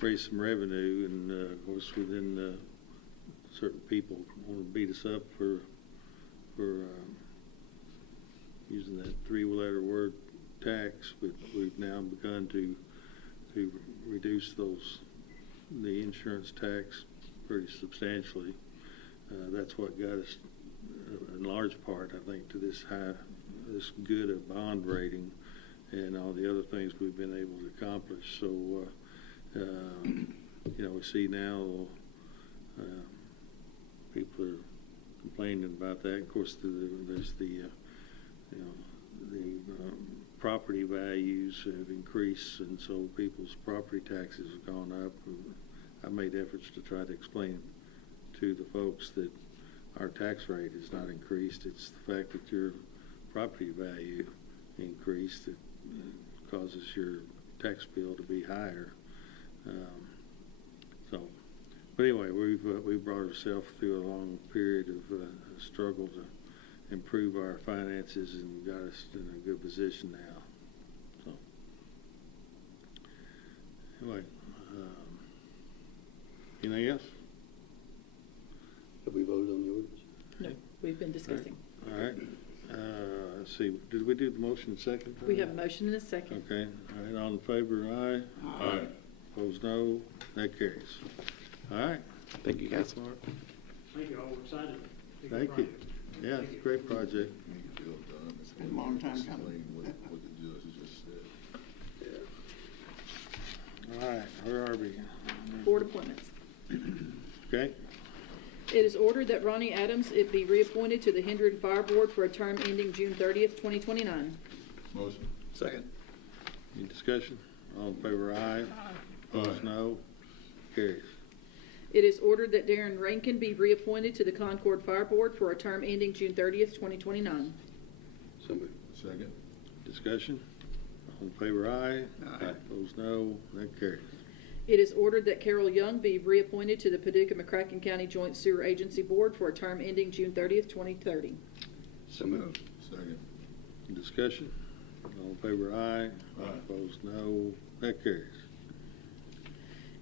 raise some revenue, and of course, within certain people want to beat us up for using that 3-letter word tax, but we've now begun to reduce the insurance tax pretty substantially. That's what got us, in large part, I think, to this good a bond rating and all the other things we've been able to accomplish. So, we see now people are complaining about that. Of course, there's the property values have increased, and so people's property taxes have gone up. I made efforts to try to explain to the folks that our tax rate is not increased. It's the fact that your property value increased that causes your tax bill to be higher. But anyway, we've brought ourselves through a long period of struggle to improve our finances and got us in a good position now. So anyway, anything else? Have we voted on the ordinance? No, we've been discussing. All right. Let's see. Did we do the motion second? We have a motion and a second. Okay. All right. All in favor, aye. Aye. Opposed, no. That carries. All right. Thank you, guys. Thank you all. We're excited. Thank you. Yeah, it's a great project. It's been a long time coming. What the judge just said. All right. Where are we? Board appointments. Okay. It is ordered that Ronnie Adams be reappointed to the Hendron Fire Board for a term ending June 30th, 2029. Motion. Second. Any discussion? All in favor, aye. Opposed, no. Carries. It is ordered that Darren Rankin be reappointed to the Concord Fire Board for a term ending June 30th, 2029. So moved. Second. Discussion? All in favor, aye. Aye. Opposed, no. That carries. It is ordered that Carol Young be reappointed to the Paducah-McCracken County Joint Sewer Agency Board for a term ending June 30th, 2030. So moved. Second. Discussion? All in favor, aye. Aye. Opposed, no. That carries.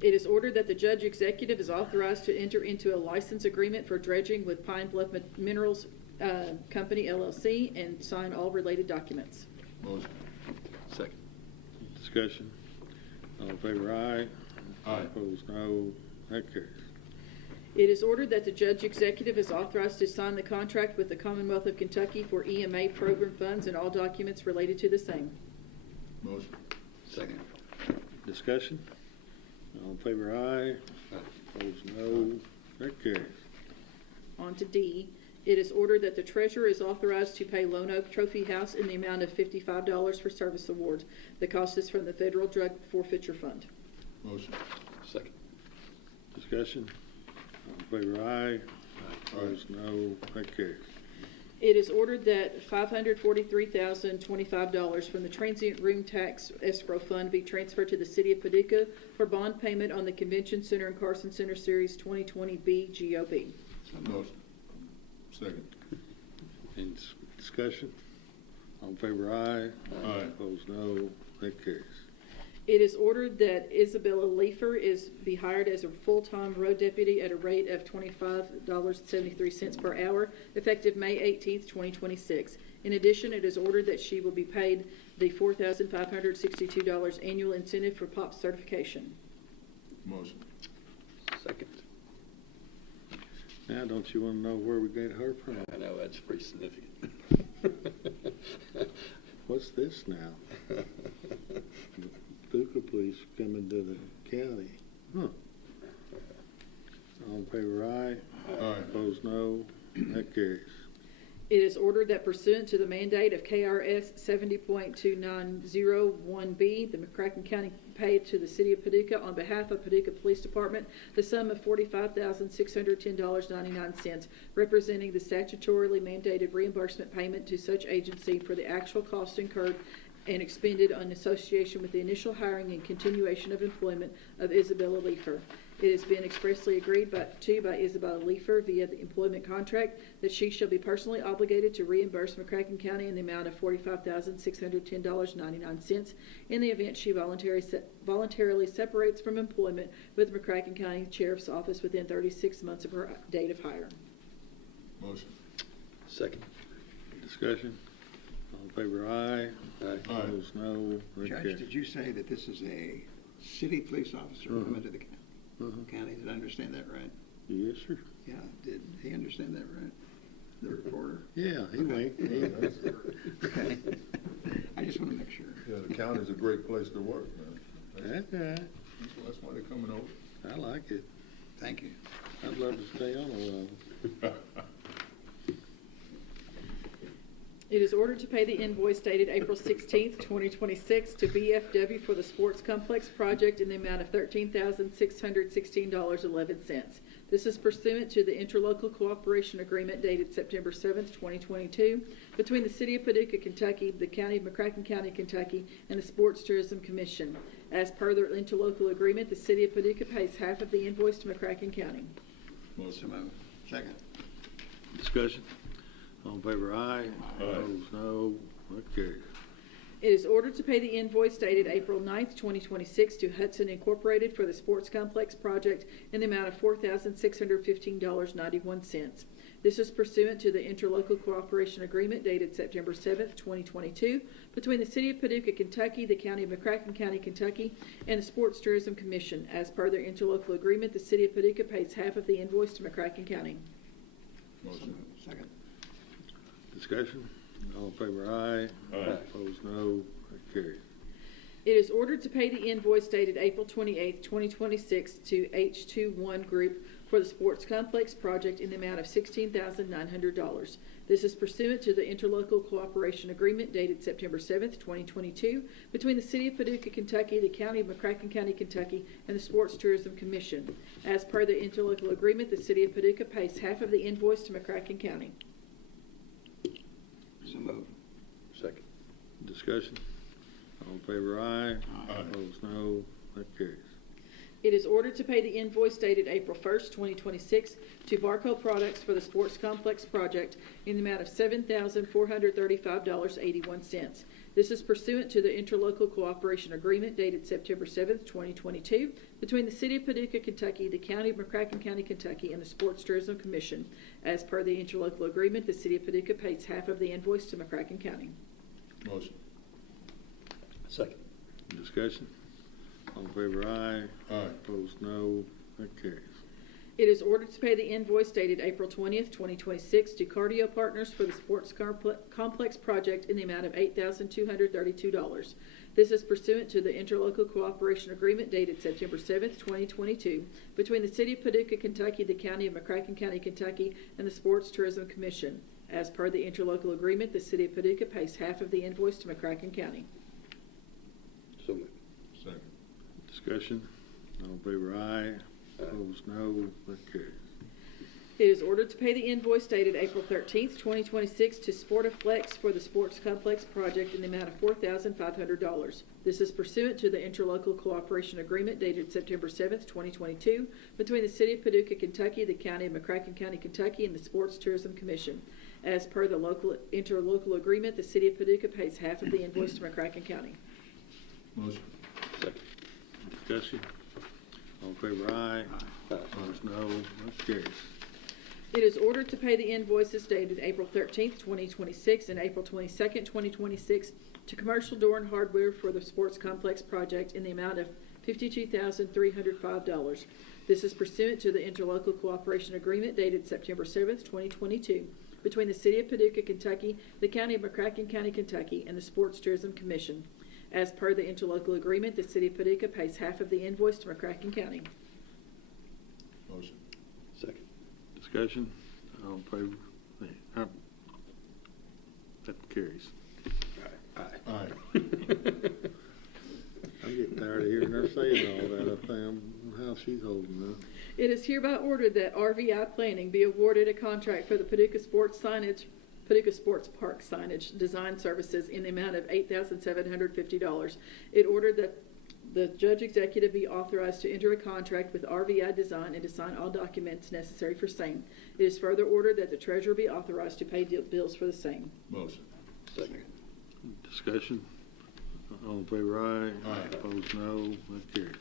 It is ordered that the judge executive is authorized to enter into a license agreement for dredging with Pine Bluff Minerals Company, LLC, and sign all related documents. Motion. Second. Discussion? All in favor, aye. Aye. Opposed, no. That carries. It is ordered that the judge executive is authorized to sign the contract with the Commonwealth of Kentucky for EMA program funds and all documents related to the same. Motion. Second. Discussion? All in favor, aye. Opposed, no. That carries. On to D. It is ordered that the treasurer is authorized to pay Lone Oak Trophy House in the amount of $55 for service awards. The cost is from the Federal Drug Forfeiture Fund. Motion. Second. Discussion? All in favor, aye. Opposed, no. That carries. It is ordered that $543,025 from the transient room tax escrow fund be transferred to the city of Paducah for bond payment on the Convention Center and Carson Center Series 2020B GOB. Motion. Second. Any discussion? All in favor, aye. Aye. Opposed, no. That carries. It is ordered that Isabella Leifer be hired as a full-time road deputy at a rate of $25.73 per hour, effective May 18th, 2026. In addition, it is ordered that she will be paid the $4,562 annual incentive for POP certification. Motion. Second. Now, don't you want to know where we got her from? I know, that's pretty significant. What's this now? Paducah police coming to the county. Huh. All in favor, aye. Aye. Opposed, no. That carries. It is ordered that pursuant to the mandate of KRS 70.2901B, the McCracken County paid to the City of Paducah on behalf of Paducah Police Department the sum of $45,610.99, representing the statutorily mandated reimbursement payment to such agency for the actual cost incurred and expended on association with the initial hiring and continuation of employment of Isabella Leifer. It has been expressly agreed to by Isabella Leifer via the employment contract that she shall be personally obligated to reimburse McCracken County in the amount of $45,610.99 in the event she voluntarily separates from employment with the McCracken County Sheriff's Office within 36 months of her date of hire. Motion. Second. Discussion? All in favor, aye. Aye. Opposed, no. That Judge, carries. did you say that this is a city police officer coming to the county? Did I understand that right? Yes, sir. Yeah, did he understand that right? The reporter? Yeah, he Okay. went. Okay. I just want to make sure. Yeah, the county's a great place to work, man. That's all right. That's why they're coming over. I like it. Thank you. I'd love to stay on a while. It is ordered to pay the invoice dated April 16th, 2026 to BFW for the Sports Complex project in the amount of $13,616.11. This is pursuant to the interlocal cooperation agreement dated September 7th, 2022 between the City of Paducah, Kentucky, the County of McCracken County, Kentucky, and the Sports Tourism Commission. As per the interlocal agreement, the City of Paducah pays half of the invoice to McCracken County. So moved. Second. Discussion? All in favor, aye. Opposed, no. That carries. It is ordered to pay the invoice dated April 9th, 2026 to Hudson Incorporated for the Sports Complex project in the amount of $4,615.91. This is pursuant to the interlocal cooperation agreement dated September 7th, 2022 between the City of Paducah, Kentucky, the County of McCracken County, Kentucky, and the Sports Tourism Commission. As per their interlocal agreement, the City of Paducah pays half of the invoice to McCracken County. Motion. Second. Discussion? All in favor, aye. Opposed, no. That carries. It is ordered to pay the invoice dated April 28th, 2026 to H21 Group for the Sports Complex project in the amount of $16,900. This is pursuant to the interlocal cooperation agreement dated September 7th, 2022 between the City of Paducah, Kentucky, the County of McCracken County, Kentucky, and the Sports Tourism Commission. As per the interlocal agreement, the City of Paducah pays half of the invoice to McCracken County. So moved. Second. Discussion? All in favor, aye. Opposed, no. That carries. It is ordered to pay the invoice dated April 1st, 2026 to Barco Products for the Sports Complex project in the amount of $7,435.81. This is pursuant to the interlocal cooperation agreement dated September 7th, 2022 between the City of Paducah, Kentucky, the County of McCracken County, Kentucky, and the Sports Tourism Commission. As per the interlocal agreement, the City of Paducah pays half of the invoice to McCracken County. Motion. Second. Discussion? All in favor, aye. Aye. Opposed, no. That carries. It is ordered to pay the invoice dated April 20th, 2026 to Cardio Partners for the Sports Complex project in the amount of $8,232. This is pursuant to the interlocal cooperation agreement dated September 7th, 2022 between the City of Paducah, Kentucky, the County of McCracken County, Kentucky, and the Sports Tourism Commission. As per the interlocal agreement, the City of Paducah pays half of the invoice to McCracken County. So moved. Second. Discussion? All in favor, aye. Opposed, no. That carries. It is ordered to pay the invoice dated April 13th, 2026 to Sportiflex for the Sports Complex project in the amount of $4,500. This is pursuant to the interlocal cooperation agreement dated September 7th, 2022 between the City of Paducah, Kentucky, the County of McCracken County, Kentucky, and the Sports Tourism Commission. As per the interlocal agreement, the City of Paducah pays half of the invoice to McCracken County. Motion. Second. Discussion? All in favor, aye. Opposed, no. That carries. It is ordered to pay the invoices dated April 13th, 2026 and April 22nd, 2026 to Commercial Door and Hardware for the Sports Complex project in the amount of $52,305. This is pursuant to the interlocal cooperation agreement dated September 7th, 2022 between the City of Paducah, Kentucky, the County of McCracken County, Kentucky, and the Sports Tourism Commission. As per the interlocal agreement, the City of Paducah pays half of the invoice to McCracken County. Motion. Second. Discussion? All in favor? That carries. Aye. I'm getting tired of hearing her saying all that. I think how she's holding up. It is hereby ordered that RVI Planning be awarded a contract for the Paducah Sports Park signage design services in the amount of $8,750. It ordered that the judge executive be authorized to enter a contract with RVI Design and to sign all documents necessary for same. It is further ordered that the treasurer be authorized to pay bills for the same. Motion. Second. Discussion? All in favor, aye. Aye. Opposed, no. That carries.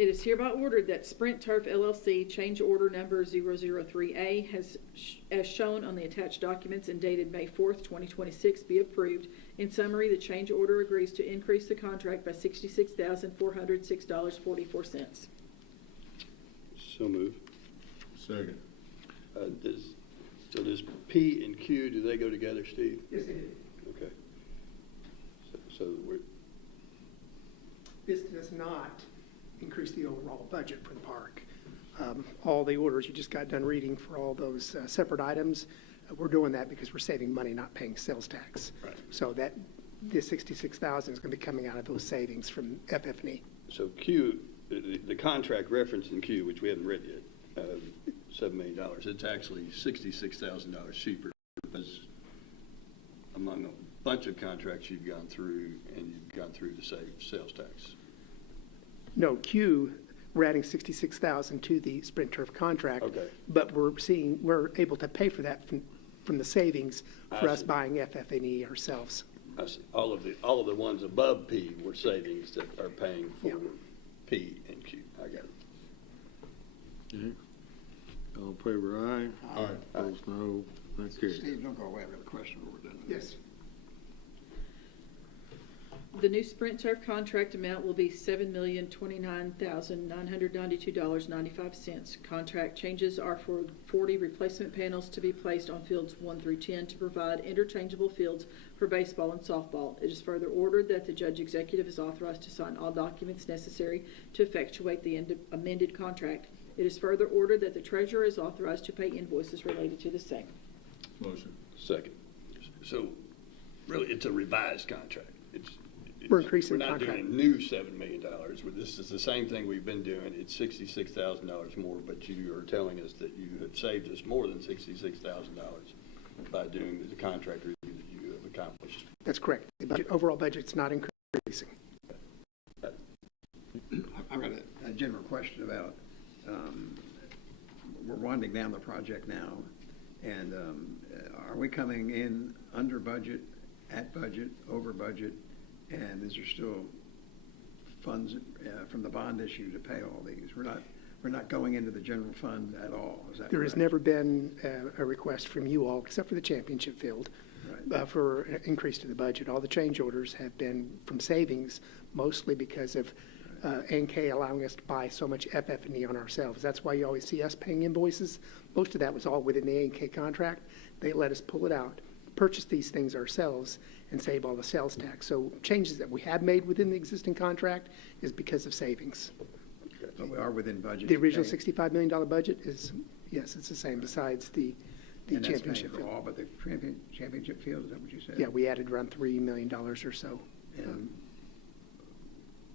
It is hereby ordered that Sprint Turf LLC change order number 003A as shown on the attached documents and dated May 4th, 2026 be approved. In summary, the change order agrees to increase the contract by $66,406.44. So move. Second. Does P and Q, do they go together, Steve? Yes, they do. Okay. So we're, This does not increase the overall budget for the park. All the orders you just got done reading for all those separate items, we're doing that because we're saving money, not paying sales tax. Right. So that this 66,000 is going to be coming out of those savings from FF&E. so Q, the contract reference in Q, which we haven't read yet, $7 million, it's actually $66,000 cheaper because among a bunch of contracts you've gone through and you've gone through to save sales tax. No, Q, we're adding 66,000 to the Sprint Turf contract. Okay. But we're able to pay for that from the savings for I us see. buying FF&E ourselves. I see. All of the ones above P were savings that are paying for Yeah. P and Q. I got it. Okay. All in favor, aye. Aye. Opposed, no. That carries. Steve, don't go away. I've got a question before we're done. Yes. The new Sprint Turf contract amount will be $7,029,992.95. Contract changes are for 40 replacement panels to be placed on fields 1 through 10 to provide interchangeable fields for baseball and softball. It is further ordered that the judge executive is authorized to sign all documents necessary to effectuate the amended contract. It is further ordered that the treasurer is authorized to pay invoices related to the same. Motion. Second. So really, it's a revised contract. We're increasing the We're not contract. doing a new $7 million. This is the same thing we've been doing. It's $66,000 more, but you are telling us that you have saved us more than $66,000 by doing the contract review that you have accomplished. That's correct. The overall budget's not increasing. I've got a general question about, we're winding down the project now, and are we coming in under budget, at budget, over budget, and is there still funds from the bond issue to pay all these? We're not going into the general fund at all, is that There has correct? never been a request from you all, except for the championship field, Right. for an increase to the budget. All the change orders have been from savings, mostly because of A&K allowing us to buy so much FF&E on ourselves. That's why you always see us paying invoices. Most of that was all within the A&K contract. They let us pull it out, purchase these things ourselves, and save all the sales tax. So changes that we have made within the existing contract is because of savings. But we are within budget. The original to pay- $65 million budget is, yes, it's the same besides the and that's paying championship for field. all but the championship field, is that what you said? Yeah, we added around $3 million or so. And,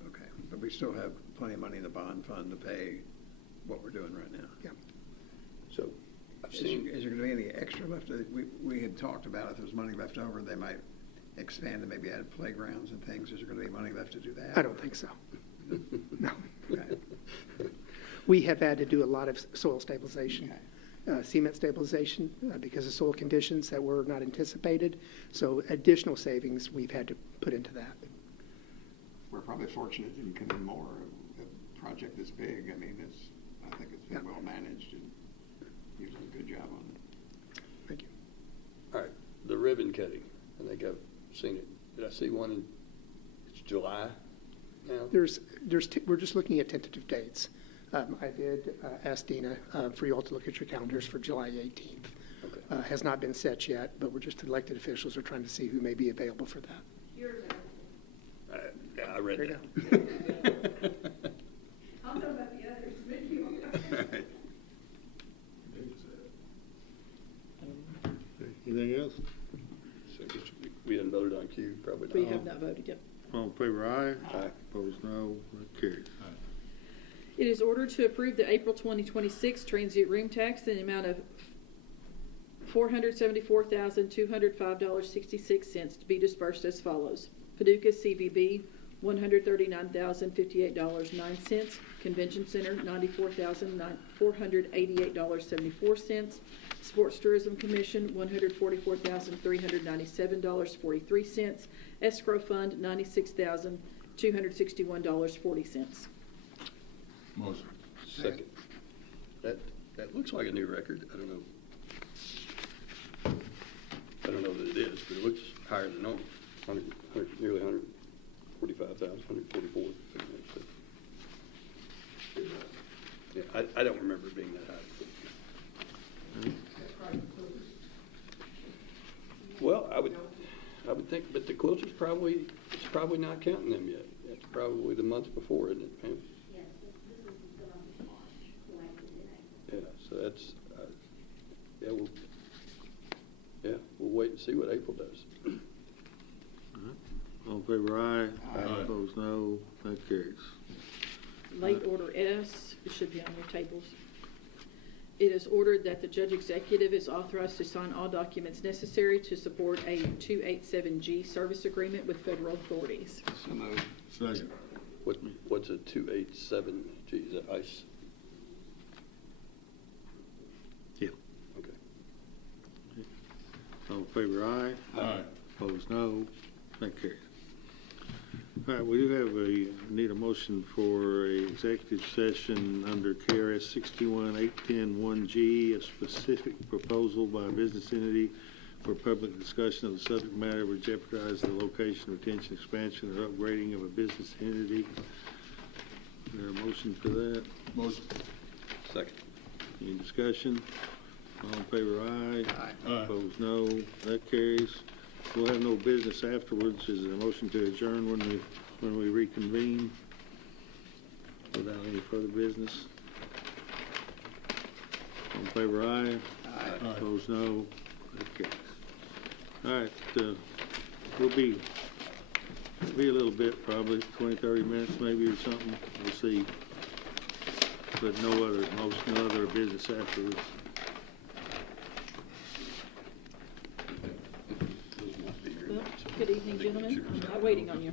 okay, but we still have plenty of money in the bond fund to pay what we're doing right now. Yeah. So I've Is seen, there going to be any extra left? We had talked about if there was money left over, they might expand and maybe add playgrounds and things. Is there going to be money left to do that? I don't think so. No. Okay. We have had to do a lot of soil stabilization, cement stabilization, because of soil conditions that were not anticipated. So additional savings we've had to put into that. We're probably fortunate that you come in more. A project this big, I mean, I think it's been Yeah. well managed and you've done a good job on it. Thank you. all right, the ribbon cutting. I think I've seen it. Did I see one in, it's July now? We're just looking at tentative dates. I did ask Dina for you all to look at your calendars for July 18th. Okay. Has not been set yet, but we're just elected officials are trying to see who may be available for that. Yeah, I read There you that. I'll know about the others. Maybe you won't. Anything else? So I guess we hadn't voted on Q, probably not. We have not voted yet. All in favor, aye. Aye. Opposed, no. That carries. It is ordered to approve the April 2026 transient room tax in the amount of $474,205.66 to be dispersed as follows. Paducah CVB, $139,058.09. Convention Center, $94,488.74. Sports Tourism Commission, $144,397.43. Escrow Fund, $96,261.40. Motion. Second. That looks like a new record. I don't know. I don't know that it is, but it looks higher than normal. Nearly 145,000, 144. Yeah, I don't remember it being that high. Well, I would think, but the quilters it's probably not counting them yet. It's probably the month before, isn't it, Pam? Yes, this is the month of March, collected in April. Yeah, so that's, we'll wait and see what April does. All in favor, aye. Aye. Opposed, no. That carries. Late order S, it should be on your tables. It is ordered that the judge executive is authorized to sign all documents necessary to support a 287G service agreement with federal authorities. So moved. Second. What's a 287? Gee, is that ICE? Yeah. Okay. All in favor, aye. Aye. Opposed, no. That carries. All right, we do need a motion for a executive session under KRS 618101G, a specific proposal by a business entity for public discussion of the subject matter would jeopardize the location, retention, expansion, or upgrading of a business entity. Is there a motion for that? Motion. Second. Any discussion? All in favor, aye. Aye. Opposed, no. That carries. We'll have no business afterwards. Is there a motion to adjourn when we reconvene without any further business? All in favor, aye. Aye. Opposed, no. That carries. All right, we'll be a little bit, probably 20, 30 minutes maybe or something. We'll see. But no other business afterwards. Well, good evening, gentlemen. I'm not waiting on you.